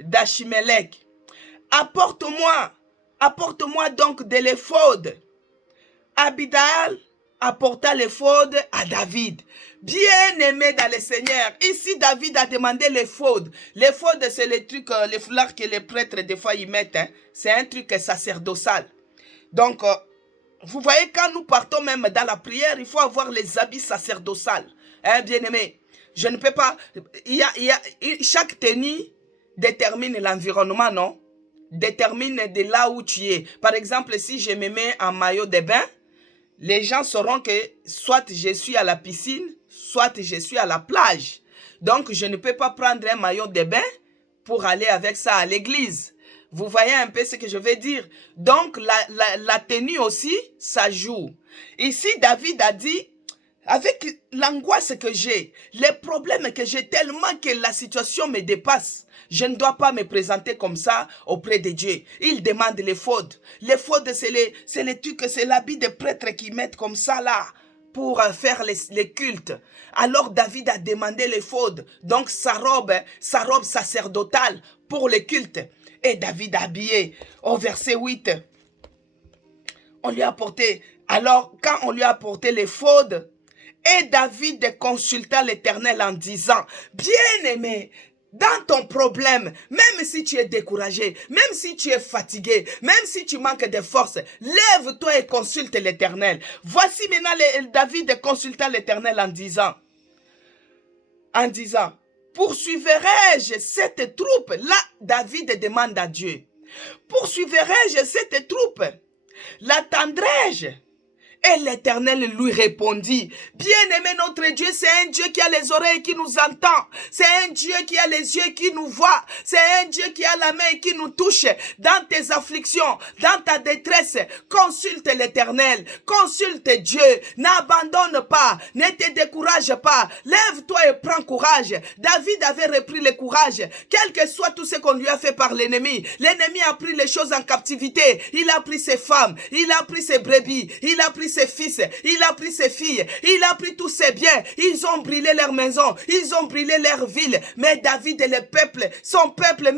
d'Achimelech, apporte-moi donc de l'éphod. Abiatal apporta l'éphod à David. Bien-aimé dans le Seigneur, ici David a demandé l'éphod. L'éphod, c'est le truc, les foulards que les prêtres des fois y mettent. Hein. C'est un truc sacerdotal. Donc, vous voyez, quand nous partons même dans la prière, il faut avoir les habits sacerdotaux. Hein, bien-aimé, je ne peux pas... chaque tenue détermine l'environnement, non? Détermine de là où tu es. Par exemple, si je me mets en maillot de bain, les gens sauront que soit je suis à la piscine, soit je suis à la plage. Donc, je ne peux pas prendre un maillot de bain pour aller avec ça à l'église. Vous voyez un peu ce que je veux dire? Donc, la tenue aussi, ça joue. Ici, David a dit, avec l'angoisse que j'ai, les problèmes que j'ai tellement que la situation me dépasse, je ne dois pas me présenter comme ça auprès de Dieu. Il demande l'éphod. L'éphod, c'est les trucs, c'est l'habit des prêtres qui mettent comme ça là pour faire les cultes. Alors David a demandé l'éphod, donc sa robe sacerdotale pour les cultes. Et David a habillé. Au verset 8, on lui a apporté. Alors quand on lui a apporté l'éphod, et David consulta l'Éternel en disant, bien-aimé, dans ton problème, même si tu es découragé, même si tu es fatigué, même si tu manques de force, lève-toi et consulte l'Éternel. Voici maintenant David consulta l'Éternel en disant, poursuivrai-je cette troupe? Là, David demande à Dieu, poursuivrai-je cette troupe? L'attendrai-je? Et l'Éternel lui répondit, bien-aimé notre Dieu, c'est un Dieu qui a les oreilles qui nous entend. C'est un Dieu qui a les yeux qui nous voit. C'est un Dieu qui a la main qui nous touche. Dans tes afflictions, dans ta détresse, consulte l'Éternel. Consulte Dieu. N'abandonne pas. Ne te décourage pas. Lève-toi et prends courage. David avait repris le courage. Quel que soit tout ce qu'on lui a fait par l'ennemi. L'ennemi a pris les choses en captivité. Il a pris ses femmes. Il a pris ses brebis. Il a pris ses fils, il a pris ses filles, il a pris tous ses biens, ils ont brûlé leur maison, ils ont brûlé leur ville. Mais David et le peuple, son peuple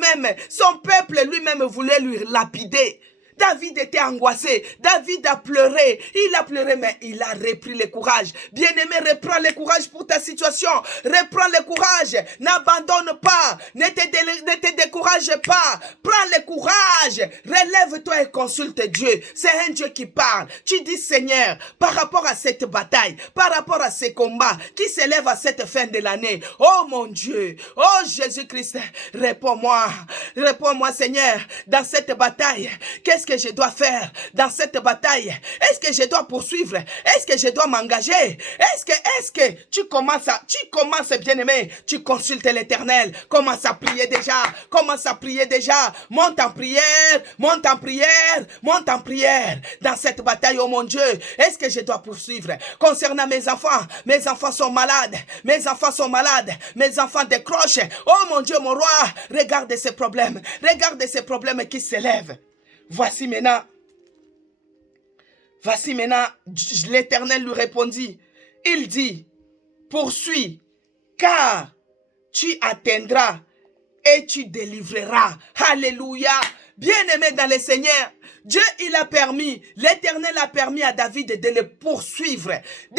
lui-même voulait lui lapider. David était angoissé. David a pleuré. Il a pleuré, mais il a repris le courage. Bien-aimé, reprends le courage pour ta situation. Reprends le courage. N'abandonne pas. Ne te décourage pas. Prends le courage. Relève-toi et consulte Dieu. C'est un Dieu qui parle. Tu dis, Seigneur, par rapport à cette bataille, par rapport à ces combats qui s'élèvent à cette fin de l'année, oh mon Dieu, oh Jésus-Christ, réponds-moi. Réponds-moi, Seigneur, dans cette bataille. Qu'est-ce que je dois faire dans cette bataille? Est-ce que je dois poursuivre? Est-ce que je dois m'engager? Est-ce que tu commences, bien-aimé, tu consultes l'Éternel, commence à prier déjà, monte en prière, monte en prière, monte en prière dans cette bataille, oh mon Dieu. Est-ce que je dois poursuivre? Concernant mes enfants sont malades, mes enfants décrochent. Oh mon Dieu, mon roi, regarde ces problèmes qui s'élèvent. Voici maintenant, l'Éternel lui répondit. Il dit, poursuis, car tu atteindras et tu délivreras. Alléluia. Bien-aimé dans le Seigneur, Dieu, l'Éternel a permis à David de le poursuivre. Et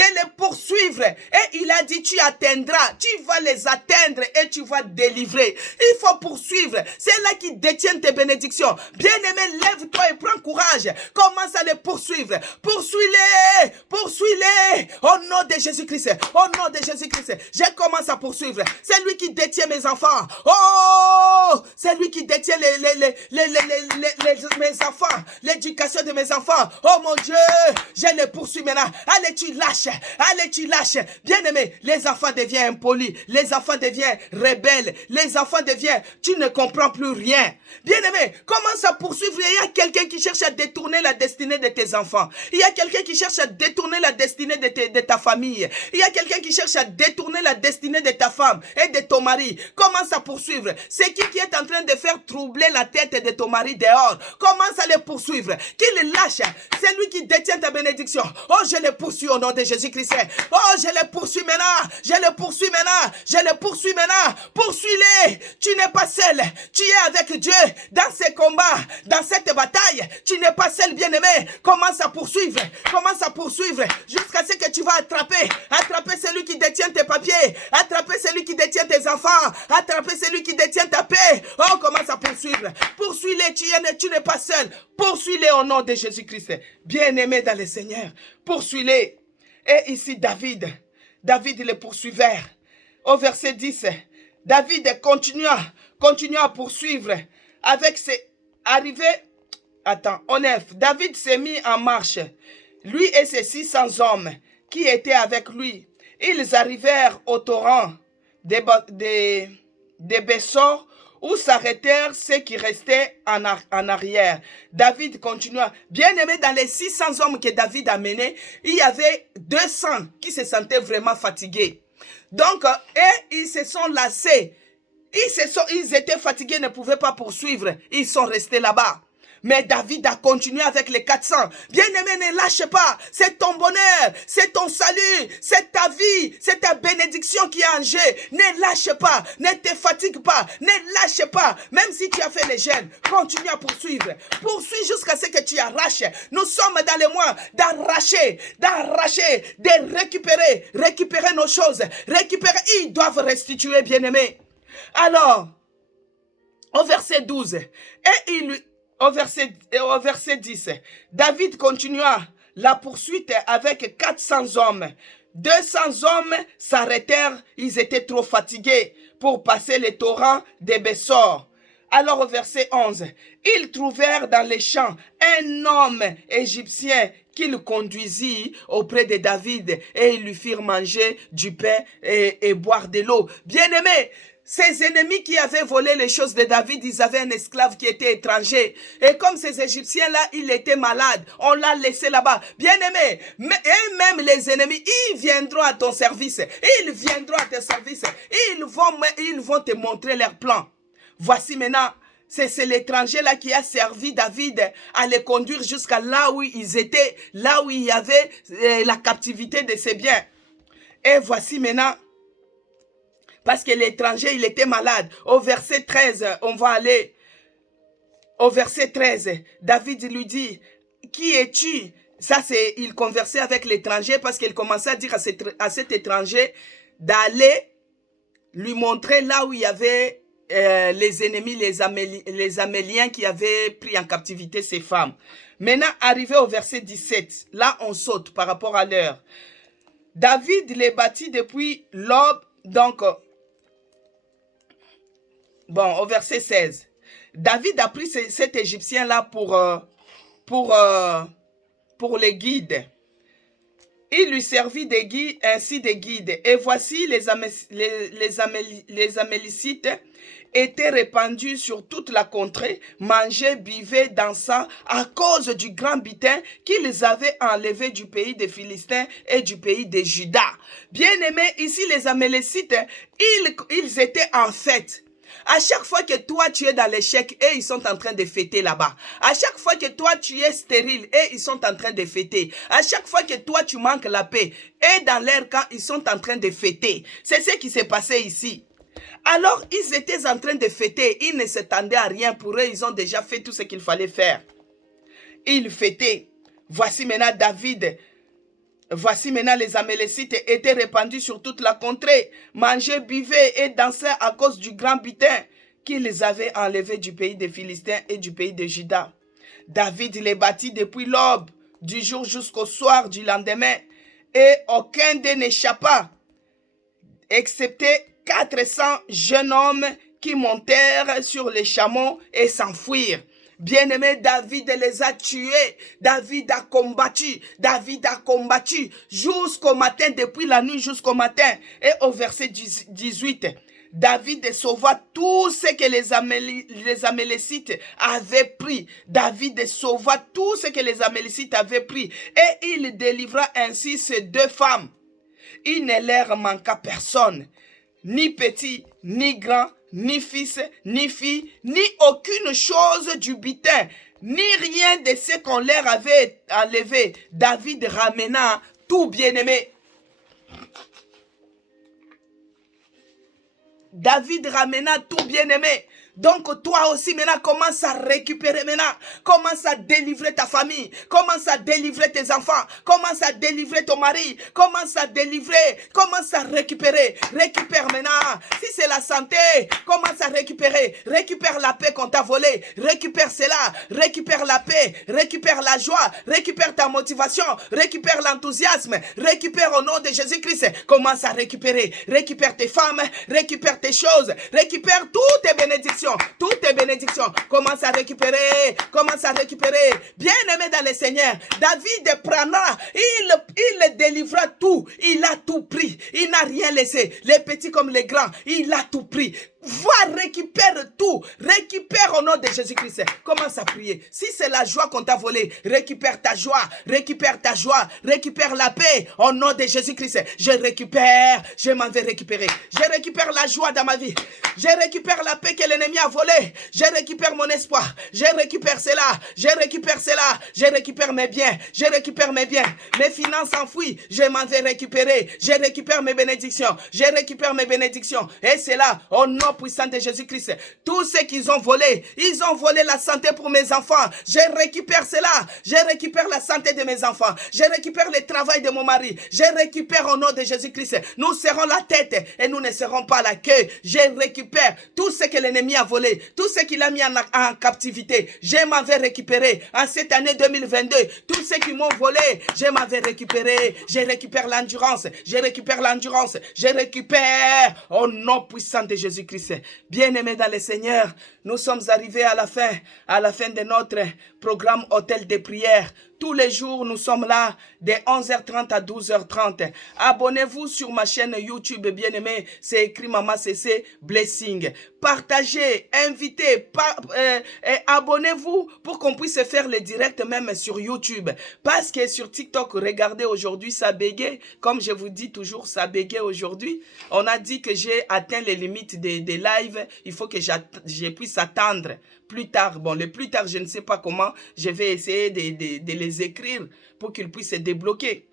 il a dit, tu atteindras, tu vas les atteindre et tu vas délivrer. Il faut poursuivre. C'est là qui détient tes bénédictions. Bien-aimé, lève-toi et prends courage. Commence à les poursuivre. Poursuis-les. Au nom de Jésus-Christ. Je commence à poursuivre. C'est lui qui détient mes enfants. Oh, c'est lui qui détient mes enfants. L'éducation de mes enfants. Oh mon Dieu, je les poursuis maintenant. Allez, tu lâches. Bien-aimé, les enfants deviennent impolis. Les enfants deviennent rebelles. Les enfants deviennent, tu ne comprends plus rien. Bien-aimé, commence à poursuivre. Il y a quelqu'un qui cherche à détourner la destinée de tes enfants. Il y a quelqu'un qui cherche à détourner la destinée de ta famille. Il y a quelqu'un qui cherche à détourner la destinée de ta femme et de ton mari. Commence à poursuivre. C'est qui est en train de faire troubler la tête de ton mari dehors. Commence à les poursuivre. Qu'il lâche. C'est lui qui détient ta bénédiction. Oh, je les poursuis au nom de Jésus-Christ. Oh, je les poursuis maintenant. Poursuis-les. Tu n'es pas seul. Tu es avec Dieu dans ces combats, dans cette bataille. Tu n'es pas seul, bien-aimé. Commence à poursuivre jusqu'à ce que tu vas attraper celui qui détient tes papiers, attraper celui qui détient tes enfants, attraper celui qui détient ta paix. Oh, commence à poursuivre. Poursuis-les, tu n'es pas seul. Poursuis-les au nom de Jésus-Christ. Bien-aimé dans le Seigneur, poursuis-les. Et ici, David les poursuivait. Au verset 10, David continua à poursuivre avec ses arrivées. Au 9, David s'est mis en marche, lui et ses 600 hommes qui étaient avec lui. Ils arrivèrent au torrent des Bessor, où s'arrêtèrent ceux qui restaient en arrière. David continua. Bien aimé, dans les 600 hommes que David a menés, il y avait 200 qui se sentaient vraiment fatigués. Donc, ils se sont lassés. Ils étaient fatigués, ne pouvaient pas poursuivre. Ils sont restés là-bas. Mais David a continué avec les 400. Bien-aimé, ne lâche pas. C'est ton bonheur, c'est ton salut, c'est ta vie, c'est ta bénédiction qui est en jeu. Ne lâche pas, ne te fatigue pas, ne lâche pas. Même si tu as fait les jeûnes, continue à poursuivre. Poursuis jusqu'à ce que tu arraches. Nous sommes dans les mois d'arracher, de récupérer nos choses. Ils doivent restituer, bien-aimé. Alors, au verset 12, au verset 10, David continua la poursuite avec 400 hommes. 200 hommes s'arrêtèrent, ils étaient trop fatigués pour passer le torrent des Bessor. Alors au verset 11, ils trouvèrent dans les champs un homme égyptien qu'il conduisit auprès de David et ils lui firent manger du pain et boire de l'eau. Bien-aimés, ces ennemis qui avaient volé les choses de David, ils avaient un esclave qui était étranger. Et comme ces Égyptiens-là, il était malade, on l'a laissé là-bas. Bien-aimé, et même les ennemis, ils viendront à ton service. Ils viendront à tes services. Ils vont te montrer leur plan. Voici maintenant, c'est l'étranger là qui a servi David à les conduire jusqu'à là où ils étaient, là où il y avait la captivité de ses biens. Et voici maintenant, parce que l'étranger, il était malade. Au verset 13, on va aller. au verset 13, David lui dit, qui es-tu? Ça, c'est, il conversait avec l'étranger parce qu'il commençait à dire à cet étranger d'aller lui montrer là où il y avait les ennemis, les Améliens qui avaient pris en captivité ces femmes. Maintenant, arrivé au verset 17, là on saute par rapport à l'heure. David les bâtit depuis l'aube, donc, bon, au verset 16. David a pris cet Égyptien-là pour les guides. Il lui servit ainsi des guides. Et voici les Amélicites étaient répandus sur toute la contrée, mangeaient, buvaient, dansaient à cause du grand butin qu'ils avaient enlevé du pays des Philistins et du pays de Juda. Bien-aimés, ici les Amélicites, ils étaient en fête. À chaque fois que toi tu es dans l'échec et ils sont en train de fêter là-bas. À chaque fois que toi tu es stérile et ils sont en train de fêter. À chaque fois que toi tu manques la paix et dans leur camp ils sont en train de fêter. C'est ce qui s'est passé ici. Alors ils étaient en train de fêter. Ils ne s'attendaient à rien pour eux. Ils ont déjà fait tout ce qu'il fallait faire. Ils fêtaient. Voici maintenant David. Voici maintenant les Amélécites étaient répandus sur toute la contrée, mangeaient, buvaient et dansaient à cause du grand butin qu'ils avaient enlevé du pays des Philistins et du pays de Juda. David les bâtit depuis l'aube du jour jusqu'au soir du lendemain, et aucun d'eux n'échappa, excepté 400 jeunes hommes qui montèrent sur les chameaux et s'enfuirent. Bien-aimé, David les a tués. David a combattu. David a combattu jusqu'au matin, depuis la nuit jusqu'au matin. Et au verset 18, David sauva tout ce que les Amélécites avaient pris. David sauva tout ce que les Amélécites avaient pris. Et il délivra ainsi ces deux femmes. Il ne leur manqua personne, ni petit, ni grand, ni fils, ni fille, ni aucune chose du butin, ni rien de ce qu'on leur avait enlevé. David ramena tout, bien-aimé. David ramena tout, bien-aimé. Donc toi aussi maintenant commence à récupérer maintenant. Commence à délivrer ta famille. Commence à délivrer tes enfants. Commence à délivrer ton mari. Commence à délivrer. Commence à récupérer. Récupère maintenant. Si c'est la santé, commence à récupérer. Récupère la paix qu'on t'a volée. Récupère cela. Récupère la paix. Récupère la joie. Récupère ta motivation. Récupère l'enthousiasme. Récupère au nom de Jésus-Christ. Commence à récupérer. Récupère tes femmes. Récupère tes choses. Récupère toutes tes bénédictions. Toutes tes bénédictions, commence à récupérer, commence à récupérer. Bien-aimé dans le Seigneur, David prendra, il délivra tout, il a tout pris, il n'a rien laissé, les petits comme les grands, il a tout pris. Va, récupère tout, récupère au nom de Jésus-Christ. Commence à prier. Si c'est la joie qu'on t'a volée, récupère ta joie, récupère ta joie, récupère la paix au nom de Jésus-Christ. Je récupère, je m'en vais récupérer. Je récupère la joie dans ma vie. Je récupère la paix que l'ennemi a volée. Je récupère mon espoir. Je récupère cela. Je récupère cela. Je récupère mes biens. Je récupère mes biens. Mes finances enfouies, je m'en vais récupérer. Je récupère mes bénédictions. Je récupère mes bénédictions. Et c'est là, au nom puissant de Jésus-Christ. Tout ce qu'ils ont volé, ils ont volé la santé pour mes enfants. Je récupère cela. Je récupère la santé de mes enfants. Je récupère le travail de mon mari. Je récupère au nom de Jésus-Christ. Nous serons la tête et nous ne serons pas la queue. Je récupère tout ce que l'ennemi a volé, tout ce qu'il a mis en captivité. Je m'en vais récupérer en cette année 2022. Tout ce qu'ils m'ont volé, je m'en vais récupérer. Je récupère l'endurance. Je récupère l'endurance. Je récupère au nom puissant de Jésus-Christ. Bien-aimés dans le Seigneur, nous sommes arrivés à la fin de notre programme Hôtel de prière. Tous les jours, nous sommes là de 11h30 à 12h30. Abonnez-vous sur ma chaîne YouTube, bien-aimé. C'est écrit Maman CC Blessing. Partagez, invitez, abonnez-vous pour qu'on puisse faire le direct même sur YouTube. Parce que sur TikTok, regardez, aujourd'hui, ça bégaye. Comme je vous dis toujours, ça bégaye aujourd'hui. On a dit que j'ai atteint les limites des lives. Il faut que je puisse attendre plus tard. Bon, le plus tard, je ne sais pas comment. Je vais essayer de les écrire pour qu'ils puissent se débloquer.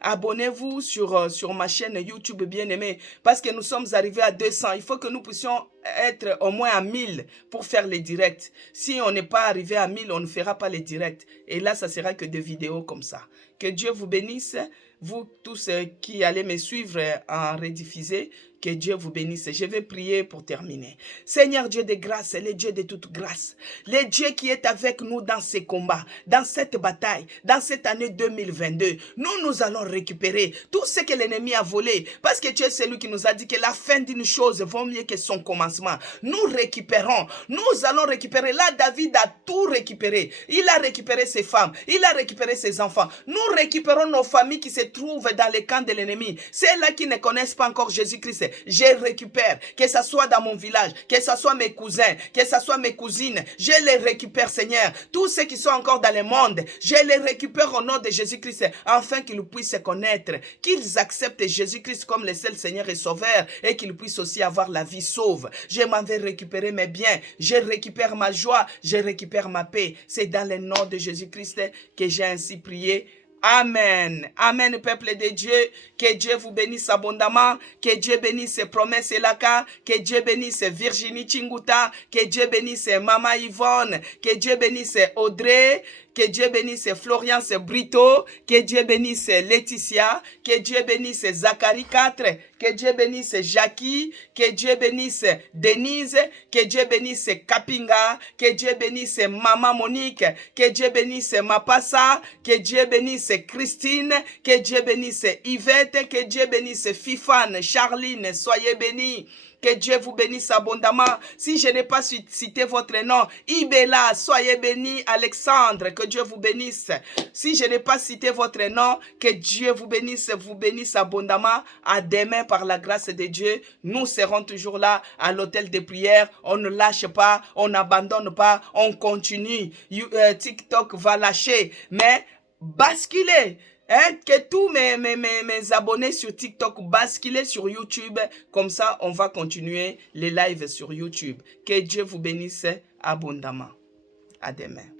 Abonnez-vous sur ma chaîne YouTube bien-aimée, parce que nous sommes arrivés à 200. Il faut que nous puissions être au moins à 1000 pour faire les directs. Si on n'est pas arrivé à 1000, on ne fera pas les directs. Et là, ça sera que des vidéos comme ça. Que Dieu vous bénisse, vous tous qui allez me suivre en rediffusé. Que Dieu vous bénisse. Je vais prier pour terminer. Seigneur Dieu de grâce, le Dieu de toute grâce, le Dieu qui est avec nous dans ces combats, dans cette bataille, dans cette année 2022, nous allons récupérer tout ce que l'ennemi a volé, parce que tu es celui qui nous a dit que la fin d'une chose vaut mieux que son commencement. Nous récupérons, nous allons récupérer. Là, David a tout récupéré. Il a récupéré ses femmes, il a récupéré ses enfants. Nous récupérons nos familles qui se trouvent dans les camps de l'ennemi. Ceux-là qui ne connaissent pas encore Jésus-Christ, je récupère, que ce soit dans mon village, que ce soit mes cousins, que ce soit mes cousines, je les récupère, Seigneur. Tous ceux qui sont encore dans le monde, je les récupère au nom de Jésus-Christ, afin qu'ils puissent se connaître, qu'ils acceptent Jésus-Christ comme le seul Seigneur et Sauveur, et qu'ils puissent aussi avoir la vie sauve. Je m'en vais récupérer mes biens, je récupère ma joie, je récupère ma paix. C'est dans le nom de Jésus-Christ que j'ai ainsi prié. Amen. Amen, peuple de Dieu. Que Dieu vous bénisse abondamment. Que Dieu bénisse Promesse Elaka. Que Dieu bénisse Virginie Chinguta. Que Dieu bénisse Mama Yvonne. Que Dieu bénisse Audrey. Que Dieu bénisse Florence Brito. Que Dieu bénisse Laetitia. Que Dieu bénisse Zachary 4. Que Dieu bénisse Jackie. Que Dieu bénisse Denise. Que Dieu bénisse Kapinga. Que Dieu bénisse Maman Monique. Que Dieu bénisse Mapassa. Que Dieu bénisse Christine. Que Dieu bénisse Yvette. Que Dieu bénisse Fifane, Charline. Soyez bénis. Que Dieu vous bénisse abondamment. Si je n'ai pas cité votre nom, Ibella, soyez béni. Alexandre, que Dieu vous bénisse. Si je n'ai pas cité votre nom, que Dieu vous bénisse abondamment. À demain, par la grâce de Dieu, nous serons toujours là à l'hôtel de prière. On ne lâche pas, on n'abandonne pas, on continue. TikTok va lâcher, mais basculez. Que tous mes abonnés sur TikTok basculent sur YouTube. Comme ça, on va continuer les lives sur YouTube. Que Dieu vous bénisse abondamment. À demain.